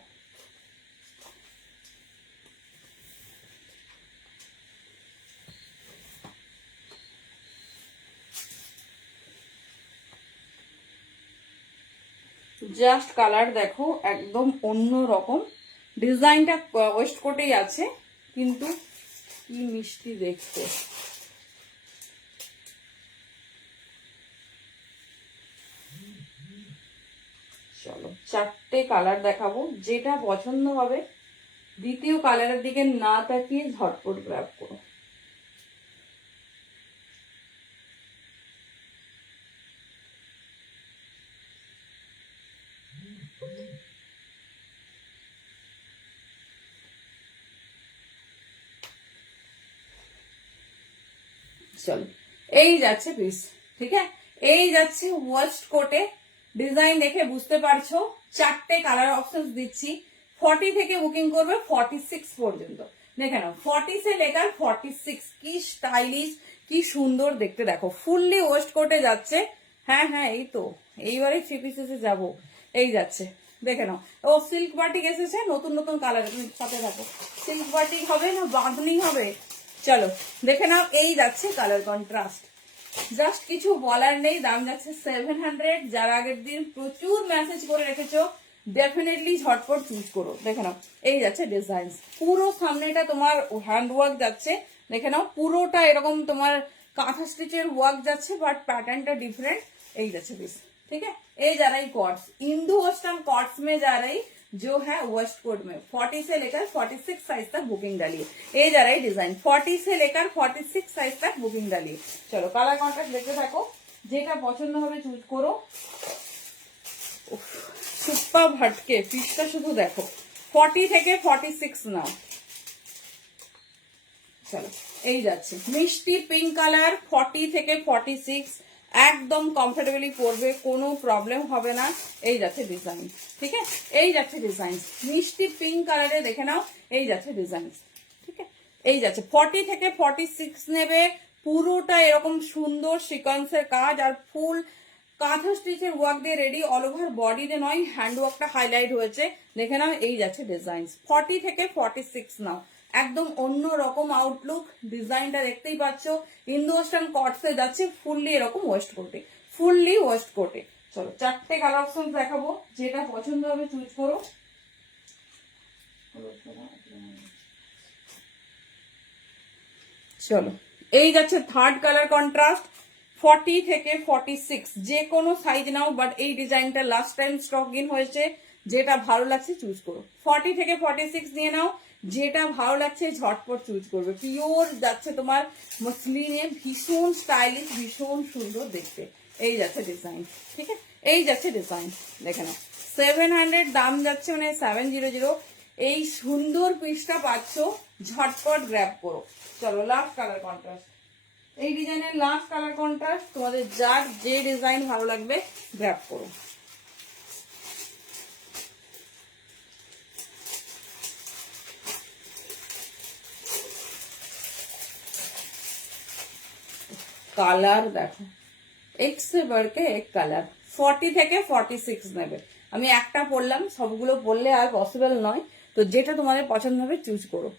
জাস্ট কালার দেখো একদম অন্য রকম। ডিজাইনটা ওয়েস্ট কোটেই আছে, কিন্তু কি মিষ্টি দেখতে। চলো চারটে কালার দেখাবো, যেটা পছন্দ হবে দ্বিতীয় কালারের দিকে না তাকিয়ে ঝটপট গ্র্যাব করো। চলো এই যাচ্ছে পিস, ঠিক আছে, এই যাচ্ছে ওয়েস্ট কোটে। ডিজাইন দেখে বুঝতে পারছো, চারটে কালার অপশন দিচ্ছি। 40 থেকে বুকিং করবে 46 পর্যন্ত। দেখে নাও 40 সে লেকার 46, কি স্টাইলিশ, কি সুন্দর দেখতে দেখো। ফুললি ওয়েস্ট কোটে যাচ্ছে। হ্যাঁ হ্যাঁ এই তো এইবারে 3 পিসেসে যাবো। এই যাচ্ছে দেখে নাও। ও সিল্ক বাটিক এসেছে, নতুন নতুন কালার, তুমি সাথে থাকো। সিল্ক বাটিক হবে না বাঁধনি হবে, চলো দেখে নাও। এই যাচ্ছে কালার কন্ট্রাস্ট, জাস্ট কিছু বলার নেই। দাম যাচ্ছে 700। যারা আগের দিন প্রচুর মেসেজ করে রেখেছো ডেফিনেটলি ঝটপট চুজ করো। দেখে নাও এই যাচ্ছে ডিজাইন, পুরো সামনেটা তোমার হ্যান্ড ওয়ার্ক যাচ্ছে। দেখে নাও পুরোটা এরকম তোমার কাঁথা স্টিচের ওয়ার্ক যাচ্ছে, বাট প্যাটার্নটা ডিফারেंट। এই যাচ্ছে পিস, ठीक है। ये जा रही कॉर्ड्स, इंडो वेस्टर्न कॉर्ड्स में जा रही, जो है वेस्ट कोट में 40 से लेकर 46 साइज तक बुकिंग डालिए। ये जा रही डिजाइन 40 से लेकर 46 साइज तक बुकिंग डालिए। चलो কালার কন্ট্রাস্ট দেখতে থাকো, যেটা পছন্দ হবে চুজ করো। সুপার হটকে পিসটা শুধু দেখো, 40 থেকে 46 নাও। চলো এই যাচ্ছে মিষ্টি পিঙ্ক কালার, 40 থেকে 46 একদম কমফোর্টেবলি পরবে, কোনো প্রবলেম হবে না। এই যাচ্ছে ডিজাইন, ঠিক আছে, এই যাচ্ছে ডিজাইন মিষ্টি পিঙ্ক কালারে। দেখে নাও এই যাচ্ছে ডিজাইন, ঠিক আছে। এই যাচ্ছে 40 থেকে 46 নেবে, পুরোটা এরকম সুন্দর সিকোয়েন্সের কাজ আর ফুল কাঁথা স্টিচের ওয়ার্ক দিয়ে রেডি। অল ওভার বডিতে নয়, হ্যান্ড ওয়ার্কটা হাইলাইট হয়েছে। দেখে নাও এই যাচ্ছে ডিজাইন 40 থেকে 46 নাও। একদম অন্য রকম আউটলুক, ডিজাইনটা দেখতেই পাচ্ছ। ইন্দো ওয়েস্টার্ন কটসে যাচ্ছে, ফুললি এরকম ওয়েস্ট কোটে, ফুললি ওয়েস্ট কোটে। চলো চারটে কালার অপশন দেখাবো, যেটা পছন্দ হবে চুজ করো। চলো এই যাচ্ছে থার্ড কালার কন্ট্রাস্ট, 40 থেকে 46 যে কোনো সাইজ নাও, বাট এই ডিজাইনটা লাস্ট টাইম স্টক ইন হয়েছে। যেটা ভালো লাগছে চুজ করো। 40 থেকে 46 নিয়ে নাও, যেটা ভালো লাগছে ঝটপট চুজ করবে। পিওর যাচ্ছে তোমার মসলিনে, ভীষণ স্টাইলিশ, ভীষণ সুন্দর দেখতে। এই যাচ্ছে ডিজাইন, ঠিক আছে, এই যাচ্ছে ডিজাইন। দেখে নাও 700 দাম যাচ্ছে, মানে 700। এই সুন্দর পিসটা পাচ্ছ, ঝটপট গ্র্যাব করো। চলো লাস্ট কালার কন্ট্রাস্ট, এই ডিজাইনের লাস্ট কালার কন্ট্রাস্ট। তোমাদের যার যে ডিজাইন ভালো লাগবে গ্র্যাব করো। কালার দেখো, এক সে বাড়কে এক কালার। 40 থেকে 46 নেবে। আমি একটা পরলাম, সবগুলো পরলে আর পসিবল নয়, তো যেটা তোমাদের পছন্দ হবে চুজ করো।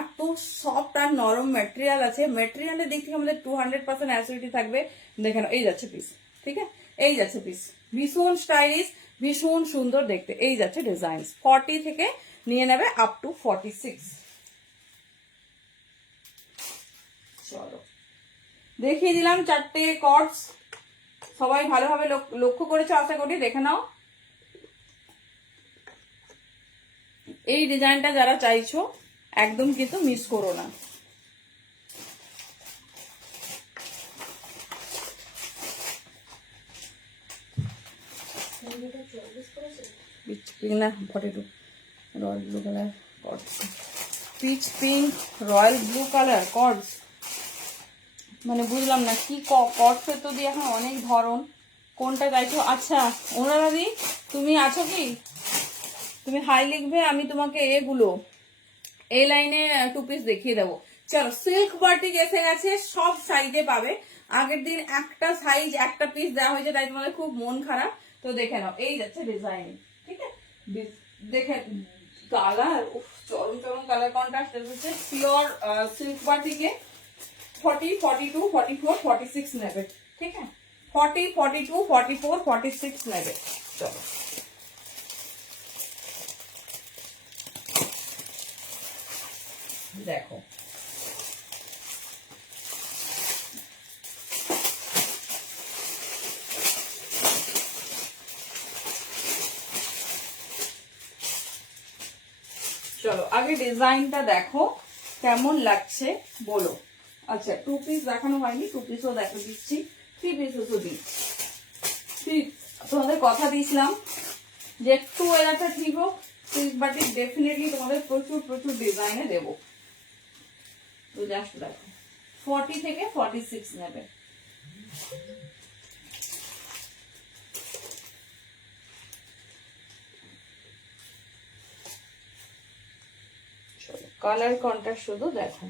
এত সফট আর নরম ম্যাটেরিয়াল আছে, ম্যাটেরিয়ালের দিক থেকে আমাদের 200% অ্যাসিডিটি থাকবে। দেখেন এই যাচ্ছে পিস, ঠিক আছে, এই যাচ্ছে পিস, ভীষণ স্টাইলিশ, ভীষণ সুন্দর দেখতে। এই যাচ্ছে ডিজাইন 40 থেকে নিয়ে নেবে আপ টু 46। চলো দেখিয়ে দিলাম চারটে কর্ডস, সবাই ভালোভাবে লক্ষ্য করেছো আশা করি। দেখে নাও এই ডিজাইনটা যারা চাইছো একদম কিন্তু মিস করো না। না 42 royal blue colour chords, pitch pink royal blue colour chords, মানে বুঝলাম না কি কর্ডসের তো দিয়ে এখন অনেক ধরন, কোনটা চাইছো? আচ্ছা ওনারাদি তুমি আছো কি? তুমি হাই লিখবে, আমি তোমাকে এগুলো এই লাইনে 2 পিস দেখিয়ে দেবো। চলো সিল্ক বাটিক এসে গেছে, সব সাইজে পাবে। আগের দিন একটা সাইজ একটা পিস দেওয়া হয়েছে, তাই তোমাদের খুব মন খারাপ। তো দেখে নাও এই যাচ্ছে ডিজাইন, ঠিক আছে, দেখে কালার চরম চরম কালার কন্ট্রাস্ট এসেছে। পিওর সিল্ক বাটিকে 40, 42, 44, 46 নেবে, ঠিক আছে। 40, 42, 44, 46 নেবে। চলো দেখো, চলো আগে ডিজাইনটা দেখো কেমন লাগছে বলো। আচ্ছা 2 পিস দেখানো হয়নি, 2 পিসও দেখো দিচ্ছি, 3 পিসও দিচ্ছি। তোমাদের কথা দিয়েছিলাম যে একটু ওয়েদারটা ঠিক হোক, সিল্ক বাটিক ডেফিনেটলি তোমাদের প্রচুর প্রচুর ডিজাইনে দেবো। তো জাস্ট দেখো 40 থেকে 46 নেবে। কালার কন্ট্রাস্ট শুধু দেখো,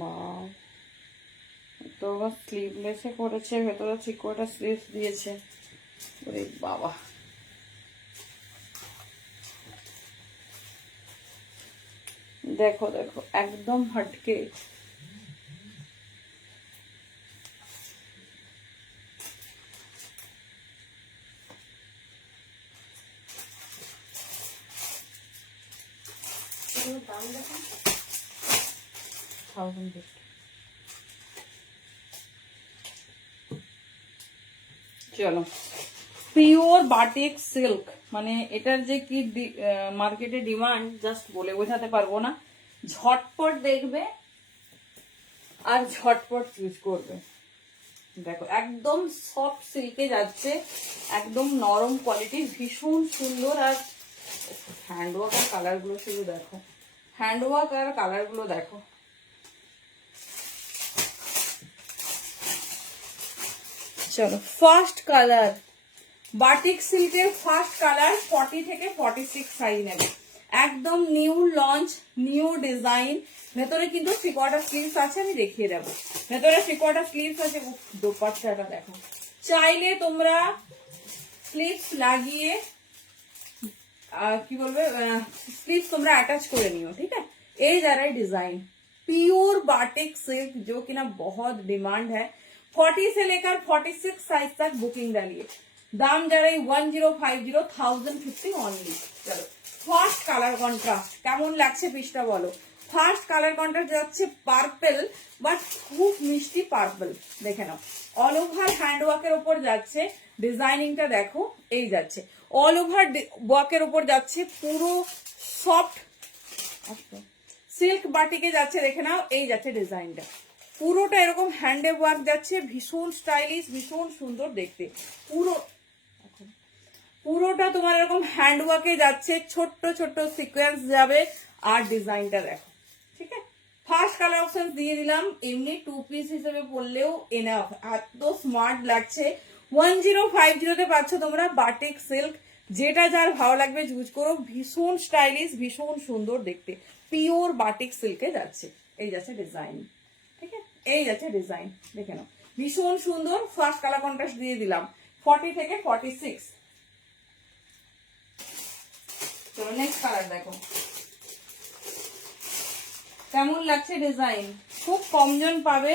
বাহ তো স্লিভলেসে করেছে, ভেতরে 3/4 স্লিভ দিয়েছে। ওরে বাবা, দেখো দেখো একদম হটকে। চলো পিওর বাটিক সিল্ক, মানে এটার যে কি মার্কেটে ডিমান্ড জাস্ট বলে বোঝাতে পারবো না। ঝটপট দেখবে আর ঝটপট চুজ করবে। দেখো একদম সফট সিল্কে যাচ্ছে, একদম নরম কোয়ালিটি, ভীষণ সুন্দর। আর হ্যান্ডওয়ার্ক আর কালার গুলো শুধু দেখো, হ্যান্ডওয়ার্ক আর কালার গুলো দেখো। চলো ফার্স্ট কালার, বাটিক সিল্কের ফার্স্ট কালার 40 থেকে 46 সাইজ নেবে। একদম নিউ লঞ্চ, নিউ ডিজাইন। ভেতরে কিন্তু 3/4 স্লিভস আছে, আমি দেখিয়ে দেবো। ভেতরে 3/4 স্লিভস আছে। দোপাট্টাটা দেখো, চাইলে তোমরা স্লিভস লাগিয়ে কি বলবে, স্লিভস তোমরা अटैच করে নিও, ठीक है। এই যারাই ডিজাइन प्योर बाटिक सिल्क जो कि ना बहुत डिमांड है। 40 से लेकर 46 साइज तक बुकिंग डालिए। दाम जा रही 1050, 1050 অনলি। চলো ফার্স্ট কালার কন্ট্রাস্ট কেমন লাগছে পিসটা বলো। ফার্স্ট কালার কন্ট্রাস্ট যাচ্ছে পার্পল, বাট খুব মিষ্টি পার্পল। দেখে নাও, অল ওভার হ্যান্ড ওয়ার্কের উপর যাচ্ছে। ডিজাইনিংটা দেখো, এই যাচ্ছে অল ওভার ওয়ার্কের উপর যাচ্ছে, পুরো সফট সিল্ক বাটিকে যাচ্ছে। দেখে নাও, এই যাচ্ছে ডিজাইনটা, পুরোটা এরকম হ্যান্ডে ওয়ার্ক যাচ্ছে, ভীষণ স্টাইলিশ, ভীষণ সুন্দর দেখতে। পুরোটা তোমার এরকম হ্যান্ড ওয়ার্কে যাচ্ছে, ছোট্ট ছোট্ট সিকোয়েন্স যাবে। আর ডিজাইনটা দেখো, ঠিক আছে। ফার্স্ট কালার অপশন দিয়ে দিলাম, এমনি 2 পিস হিসেবে পরলেও এনাফ, এত স্মার্ট লাগছে। 1050 তে পাচ্ছ তোমরা বাটিক সিল্ক। যেটা যার ভালো লাগবে চুজ করো, ভীষণ স্টাইলিশ, ভীষণ সুন্দর দেখতে, পিওর বাটিক সিল্কে যাচ্ছে। এই যাচ্ছে ডিজাইন, ঠিক আছে, এই যাচ্ছে ডিজাইন, দেখে নাও ভীষণ সুন্দর। ফার্স্ট কালার কন্ট্রাস্ট দিয়ে দিলাম 40 থেকে 46। চলো নেক্সট কালার দেখো কেমন লাগছে ডিজাইন। খুব কমজন পাবে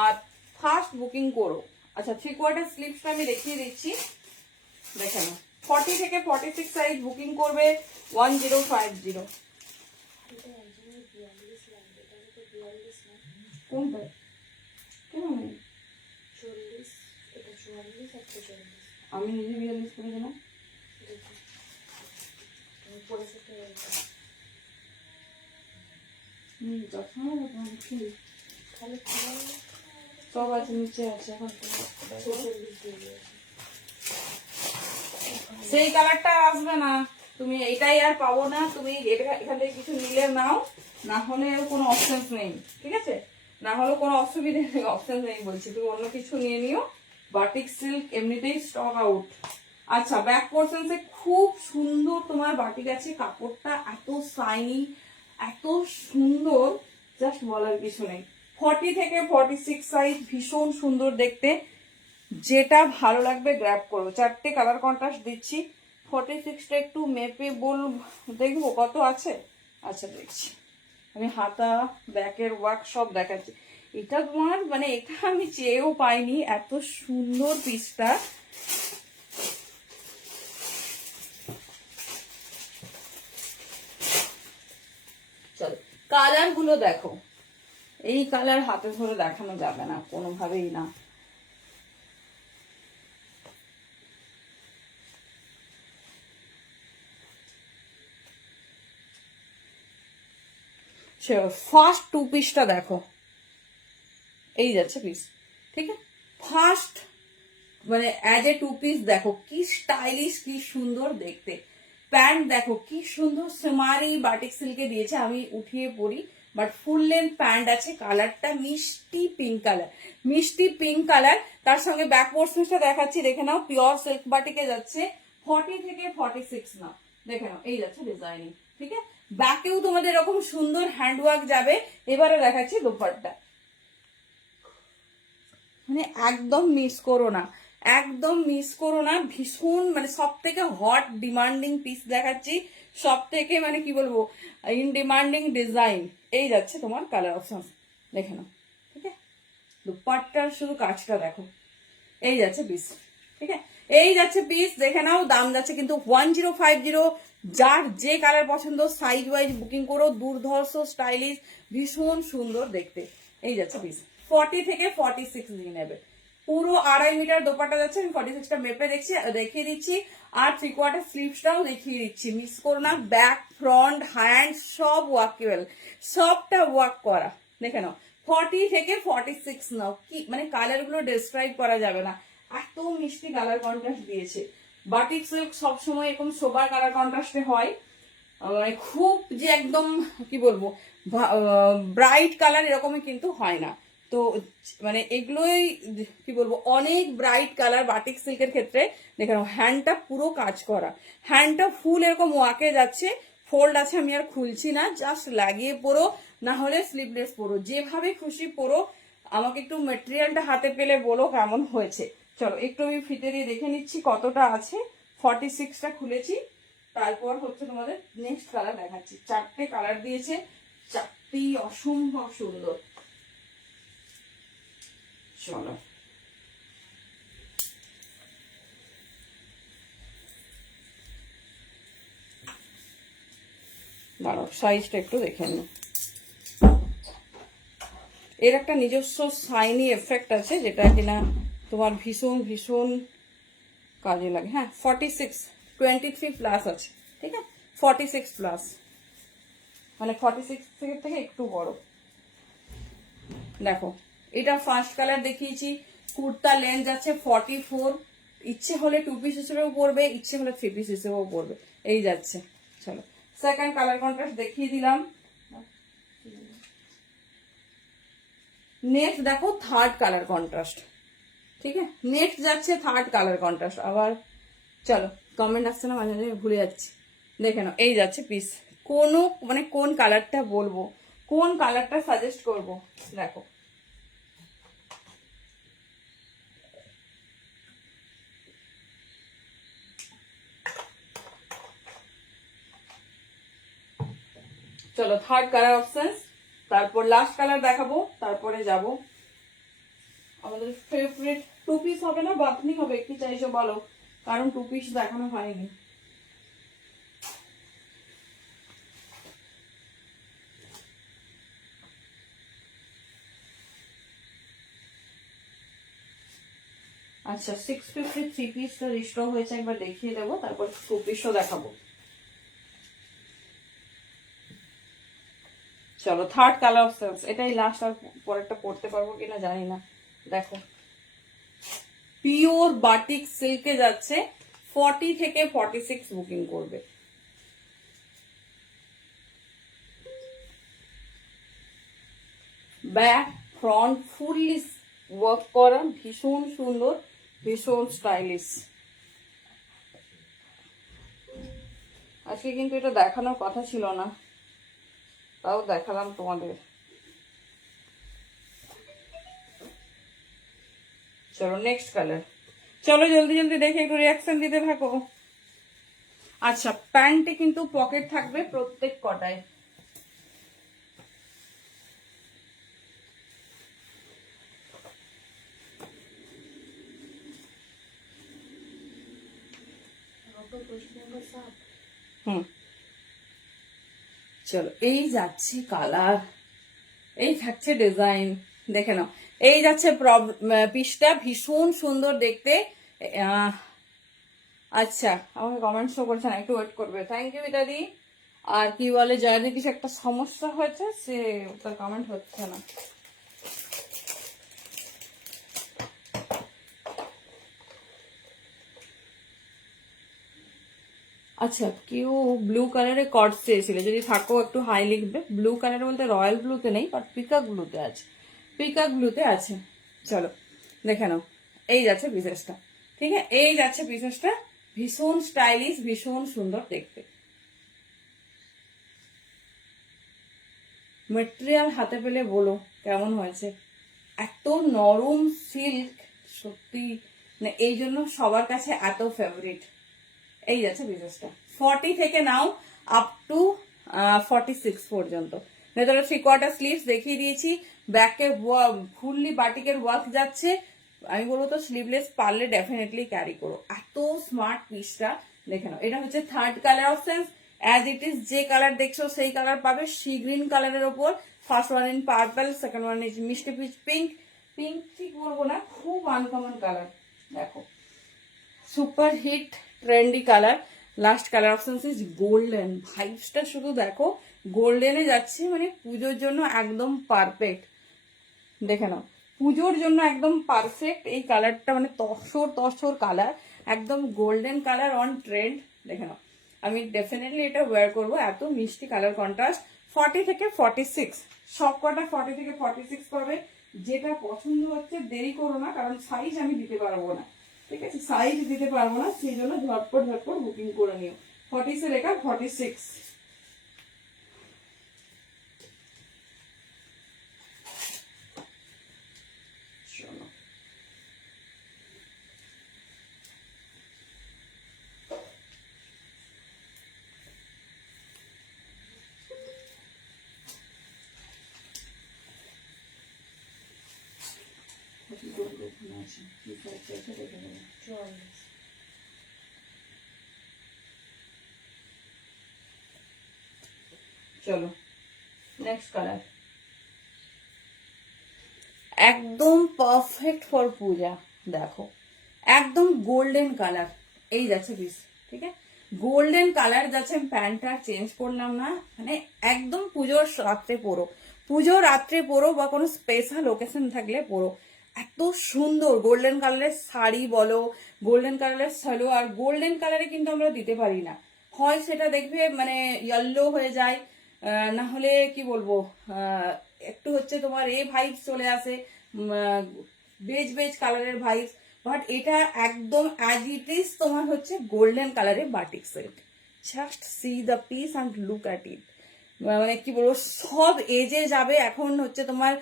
আর ফার্স্ট বুকিং করো। আচ্ছা 3/4 স্লিভসটা আমি দেখিয়ে দিচ্ছি, দেখে নাও। 40 থেকে 46 সাইজ বুকিং করবে 1050। কোনটা কেমন? আমি নিজে 42 করে দিলাম। সব আছে নিচে আছে, এখন সেই কালারটা আসবে না, তুমি এটাই আর পাবো না। তুমি এখান থেকে কিছু নিলে নাও, না হলে কোনো অপশন নেই, ঠিক আছে, না হলে কোনো অসুবিধা নেই, অপশন নেই বলছি, তুমি অন্য কিছু নিয়ে নিও। বাটিক সিল্ক এমনিতেই স্টক আউট। আচ্ছা ব্যাক পোর্শনসে খুব সুন্দর তোমার বাটিক আছে, কাপড়টা এত শাইনি, এত সুন্দর, জাস্ট বলার কিছু নেই। 40 থেকে 46 সাইজ, ভীষণ সুন্দর দেখতে। যেটা ভালো লাগবে গ্র্যাব করো। 4টে কালার কন্ট্রাস্ট দিচ্ছি। 46টা একটু মেপে দেখবো কত আছে। আচ্ছা দেখছি, আমি হাতা ব্যাকের ওয়ার্ক সব দেখাচ্ছি। এটা তোমার মানে এটা আমি চেয়েও পাইনি, এত সুন্দর পিসটা। চলো কালার গুলো দেখো, এই কালার হাতে ধরে দেখানো যাবে না কোনোভাবেই না। ফার্স্ট টু পিসটা দেখো, এই যাচ্ছে পিস, ঠিক আছে। ফার্স্ট মানে অ্যাজ এ টু পিস দেখো কি স্টাইলিশ, কি সুন্দর দেখতে। প্যান্ট দেখো কি সুন্দর সেমারি বাটিক সিল্কে দিয়েছে, আমি উঠিয়ে পরি, বাট ফুল লেন্থ প্যান্ট আছে। কালারটা মিষ্টি পিঙ্ক কালার, মিষ্টি পিঙ্ক কালার। তার সঙ্গে ব্যাক পোর্শনটা দেখাচ্ছি, দেখে নাও। পিওর সিল্ক বাটিকে যাচ্ছে, 40 থেকে 46 না, দেখে নাও এই যাচ্ছে ডিজাইনিং, ঠিক আছে। ব্যাকেও তোমাদের এরকম সুন্দর হ্যান্ডওয়ার্ক যাবে। এবারে দেখাচ্ছি দোপাট্টা, মানে একদম মিস করো না, একদম মিস করো না। ভীষণ মানে সব থেকে হট ডিমান্ডিং পিস দেখাচ্ছি, সব থেকে মানে কি বলবো ইন ডিমান্ডিং ডিজাইন। এই যাচ্ছে তোমার কালার অপশন, দেখে নাও, ঠিক আছে। দুপাট্টার শুধু কাজটা দেখো, এই যাচ্ছে পিস, ঠিক আছে। এই যাচ্ছে পিস, দেখে নাও। দাম যাচ্ছে কিন্তু 1050। যার যে কালার পছন্দ সাইজ ওয়াইজ বুকিং করো। দুর্ধর্ষ স্টাইলিশ, ভীষণ সুন্দর দেখতে। এই যাচ্ছে পিস, 40 থেকে 46 নিয়ে নেবে। পুরো 2.5 মিটার দোপাট্টা যাচ্ছে, আমি 46টা মেপে দেখিয়ে দিচ্ছি। আর 3/4 স্লিভসটাও দেখিয়ে দিচ্ছি, মিস করো না। ব্যাক ফ্রন্ট হ্যান্ড সব ওয়ার্কেবল, সবটা ওয়ার্ক করা, দেখে নাও। 40 থেকে 46 নাও, কি মানে কালার গুলো ডেসক্রাইব করা যাবে না, এত মিষ্টি কালার কন্ট্রাস্ট দিয়েছে। বাটিক সিল্ক সবসময় এরকম সোবার কালার কন্ট্রাস্টে হয়, মানে খুব যে একদম কি বলবো ব্রাইট কালার এরকমই কিন্তু হয় না। তো মানে এগুলোই কি বলবো অনেক ব্রাইট কালার বাটিক সিল্কের ক্ষেত্রে। দেখে নাও হ্যান্ডটা পুরো কাজ করা, হ্যান্ডটা ফুল এরকম ওয়াকে যাচ্ছে। ফোল্ড আছে, আমি আর খুলছি না, জাস্ট লাগিয়ে পরো, না হলে স্লিভলেস পরো, যেভাবে খুশি পরো। আমাকে একটু মেটেরিয়ালটা হাতে পেলে বলো কেমন হয়েছে। চলো একটু আমি ফিতে দিয়ে দেখে নিচ্ছি কতটা আছে। 46টা খুলেছি, তারপর হচ্ছে তোমাদের নেক্সট কালার দেখাচ্ছি। 4টে কালার দিয়েছে, 4টেই অসম্ভব সুন্দর। চলো দাঁড়াও সাইজটা একটু দেখে নিও। এর একটা নিজস্ব শাইনি এফেক্ট আছে, যেটা কিনা তোমার ভীষণ ভীষণ কাজে লাগে। হ্যাঁ 46, 23 প্লাস আছে, ঠিক আছে। 46 প্লাস মানে 46 থেকে একটু বড়। দেখো এটা ফার্স্ট কালার দেখিয়েছি, কুর্তা লেন্থ আছে 44। ইচ্ছে হলে 2 পিস হিসেবেও পরবে, ইচ্ছে হলে 3 পিস হিসেবেও পরবে, এই যাচ্ছে। চলো সেকেন্ড কালার কন্ট্রাস্ট দেখিয়ে দিলাম। নেক্সট দেখো থার্ড কালার কন্ট্রাস্ট, ঠিক আছে। নেক্সট যাচ্ছে থার্ড কালার কন্ট্রাস্ট। আবার চলো কমেন্ট আসছে না, মাঝে মাঝে ভুলে যাচ্ছি। দেখে নাও এই যাচ্ছে পিস। কোনো মানে কোন কালারটা বলবো, কোন কালারটা সাজেস্ট করব, দেখো চলো থার্ড কালার অপশন, তারপর লাস্ট কালার দেখাবো, তারপরে যাব আমাদের ফেভারিট। 2 পিস হবে না বাথনি হবে, কি চাইছো বলো, কারণ 2 পিস দেখানো হয়নি। আচ্ছা 650 3 পিসটা রিস্টোর হয়েছে, একবার দেখিয়ে দেবো, তারপর 2 পিসও দেখাবো। চলো থার্ড কালার অপশন, এটাই লাস্ট, আর পরেরটা পড়তে পারবো কিনা জানি না। দেখো পিওর বাটিক সিল্কে যাচ্ছে, 40 থেকে 46 বুকিং করবে। ব্যাক ফ্রন্ট ফুললি ওয়ার্ক করা, ভীষণ সুন্দর, ভীষণ স্টাইলিশ। আজকে কিন্তু এটা দেখানোর কথা ছিল না, তাও দেখালাম তোমাদের। চলো নেক্সট কালার, চলো জলদি জলদি দেখে একটু রিয়াকশন দিতে থাকো। আচ্ছা প্যান্টে কিন্তু পকেট থাকবে প্রত্যেক কটায়, হুম, চলো এই যাচ্ছে কালার, এই থাকছে ডিজাইন, দেখে নাও। এই যাচ্ছে পিসটা, ভীষণ সুন্দর দেখতে। আহ, আচ্ছা, আমাকে কমেন্ট শো করছে না, একটু ওয়েট করবে। থ্যাংক ইউ ইত্যাদি। আর কি বলে, জয়ের কিছু একটা সমস্যা হয়েছে, সে তার কমেন্ট হচ্ছে না। আচ্ছা, কেউ ব্লু কালারে কর্ডস চেয়েছিল, যদি থাকো একটু হাই লিখবে। ব্লু কালার বলতে রয়্যাল ব্লুতে নেই, বাট পিকক ব্লুতে আছে, পিকক ব্লুতে আছে। চলো দেখে নাও, এই যাচ্ছে পিসেসটা। ঠিক আছে, এই যাচ্ছে পিসেসটা, ভীষণ স্টাইলিশ, ভীষণ সুন্দর দেখতে। মেটেরিয়াল হাতে পেলে বলো কেমন হয়েছে। এত নরম সিল্ক, সত্যি মানে এই জন্য সবার কাছে এত ফেভারিট। এই যাচ্ছে বিজনেসটা, 40 থেকে নাও আপ টু 46 পর্যন্ত। ভেতরে 3/4 স্লিভস দেখিয়ে দিয়েছি, ব্যাকে ফুললি বাটিকের ওয়ার্ক যাচ্ছে। আমি বলবো তো স্লিভলেস পারলে ডেফিনেটলি ক্যারি করো, এত স্মার্ট পিসটা। দেখে নাও, এটা হচ্ছে third colour option. As it is যে কালার দেখছো সেই কালার পাবে, সি গ্রিন কালারের ওপর। First one in purple, second one is মিষ্টি পিচ পিঙ্ক। পিঙ্ক ঠিক বলবো না, খুব আনকমন কালার। দেখো, super hit trendy colour. Last colour option is golden. ভাইবসটা শুধু দেখো, গোল্ডেনে যাচ্ছে, মানে পুজোর জন্য একদম পারফেক্ট। দেখে নাও, পুজোর জন্য একদম পারফেক্ট এই কালারটা, মানে তসর তসর কালার, একদম গোল্ডেন কালার অন ট্রেন্ড। দেখে নাও, আমি ডেফিনেটলি এটা ওয়্যার করবো, এত মিষ্টি কালার কন্ট্রাস্ট। 40 থেকে 46, সব কটা 40 থেকে 46 পাবে। যেটা পছন্দ হচ্ছে দেরি করো না, কারণ সাইজ আমি দিতে পারবো না। ঠিক আছে, সাইজ দিতে পারবো না, সেই জন্য ঝটপট ঝটপট বুকিং করে নিও। 40 সে লেখা 46। চলো, চলো নেক্সট কালার, একদম পারফেক্ট ফর পূজা। দেখো, একদম গোল্ডেন কালার, এই যাচ্ছে পিস। ঠিক আছে, গোল্ডেন কালার যাচ্ছে। আমি প্যান্টটা চেঞ্জ করলাম না, মানে একদম পুজোর রাত্রে পরো, পুজোর রাত্রে পরো বা কোনো স্পেশাল ওকেশন থাকলে পরো। এত সুন্দর গোল্ডেন কালারের শাড়ি বলো, গোল্ডেন কালারের সালোয়ার, গোল্ডেন কালারে কিন্তু আমরা দিতে পারি না। হয় সেটা দেখবে মানে ইয়েলো হয়ে যায়, না হলে কি বলবো, একটু হচ্ছে তোমার এ ভাইবস চলে আসে, বেজ বেজ কালারের ভাইবস। বাট এটা একদম অ্যাজ ইট ইজ তোমার হচ্ছে গোল্ডেন কালারের batik silk. Just see the piece and look at it. মানে কি বলবো, সব এজে যাবে। এখন হচ্ছে তোমার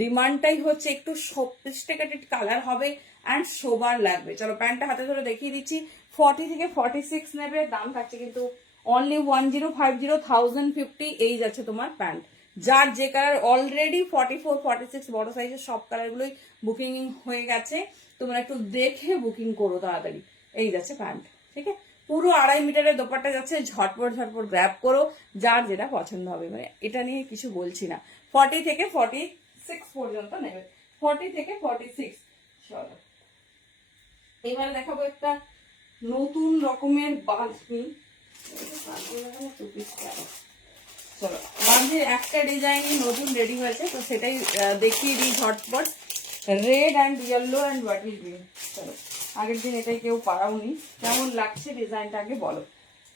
ডিমান্ডটাই হচ্ছে একটু সফিস্টিকেটেড কালার হবে অ্যান্ড সোবার লাগবে। চলো প্যান্টটা হাতে ধরে দেখিয়ে দিচ্ছি। 40 থেকে 46 নেবে, দাম থাকছে কিন্তু অনলি 1050, 1050। এই যাচ্ছে তোমার প্যান্ট, যার যে কালার অলরেডি 44 46 বড় সাইজের সব কালার গুলোই বুকিং হয়ে গেছে। তোমরা একটু দেখে বুকিং করো তাড়াতাড়ি। এই যাচ্ছে প্যান্ট। ঠিক আছে, পুরো 2.5 মিটারের দোপাট্টা যাচ্ছে, ঝটপট ঝটপট গ্র্যাব করো, যার যেটা পছন্দ হবে। মানে এটা নিয়ে কিছু বলছি না। 40 থেকে 46 পর্যন্ত নেবে, 40 থেকে 46। চলো এবার দেখাবো একটা নতুন রকমের বাঁধনি। চলো, বাঁধনির একটা ডিজাইনই নতুন রেডি হয়েছে, তো সেটাই দেখিয়ে দিই ঝটপট। Red and yellow and batik green. চলো, আগের দিন এটাই কেউ পারাওনি, কেমন লাগছে ডিজাইনটা আগে বলো।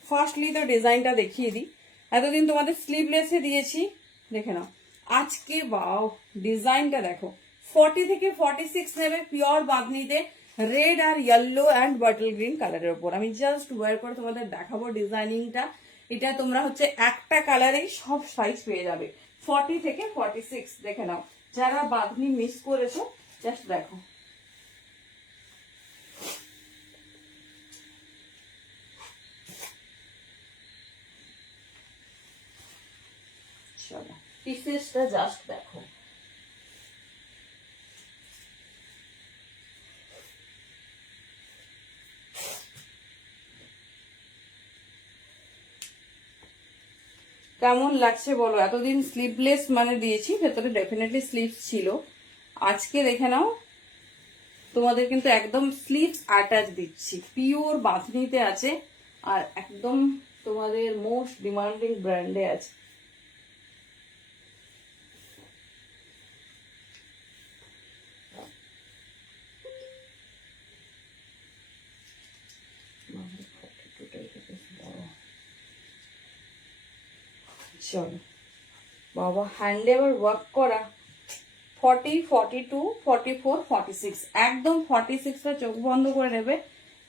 ফার্স্টলি তো ডিজাইনটা দেখিয়ে দিই। এতদিন তোমাদের স্লিভলেসে দিয়েছি, দেখে নাও আজকে। বাও, ডিজাইনটা দেখো। 40 থেকে 46 নেবে, পিওর বাঁধনিতে, রেড আর ইয়েলো অ্যান্ড বাটল গ্রিন কালারের উপর। আমি জাস্ট ওয়্যার করে তোমাদের দেখাবো ডিজাইনিংটা। এটা তোমরা হচ্ছে একটা কালারেই সব সাইজ পেয়ে যাবে। 40 থেকে 46 দেখে নাও, যারা বাঁধনি মিস করেছো জাস্ট দেখো। চলো পিসেসটা জাস্ট দেখো। কেমন লাগছে বলো? এতদিন স্লিভলেস মানে দিয়েছি, ভেতরে ডেফিনেটলি স্লিভস ছিল। আজকে দেখে নাও, তোমাদের কিন্তু একদম স্লিভস অ্যাটাচ দিচ্ছি, পিওর বাঁধনিতে আছে, আর একদম তোমাদের মোস্ট ডিমান্ডিং ব্র্যান্ডে আছে। চলো বাবা, হ্যান্ডে আবার ওয়ার্ক করা। 40, 42, 44, 46, একদম 46টা চোখ বন্ধ করে নেবে,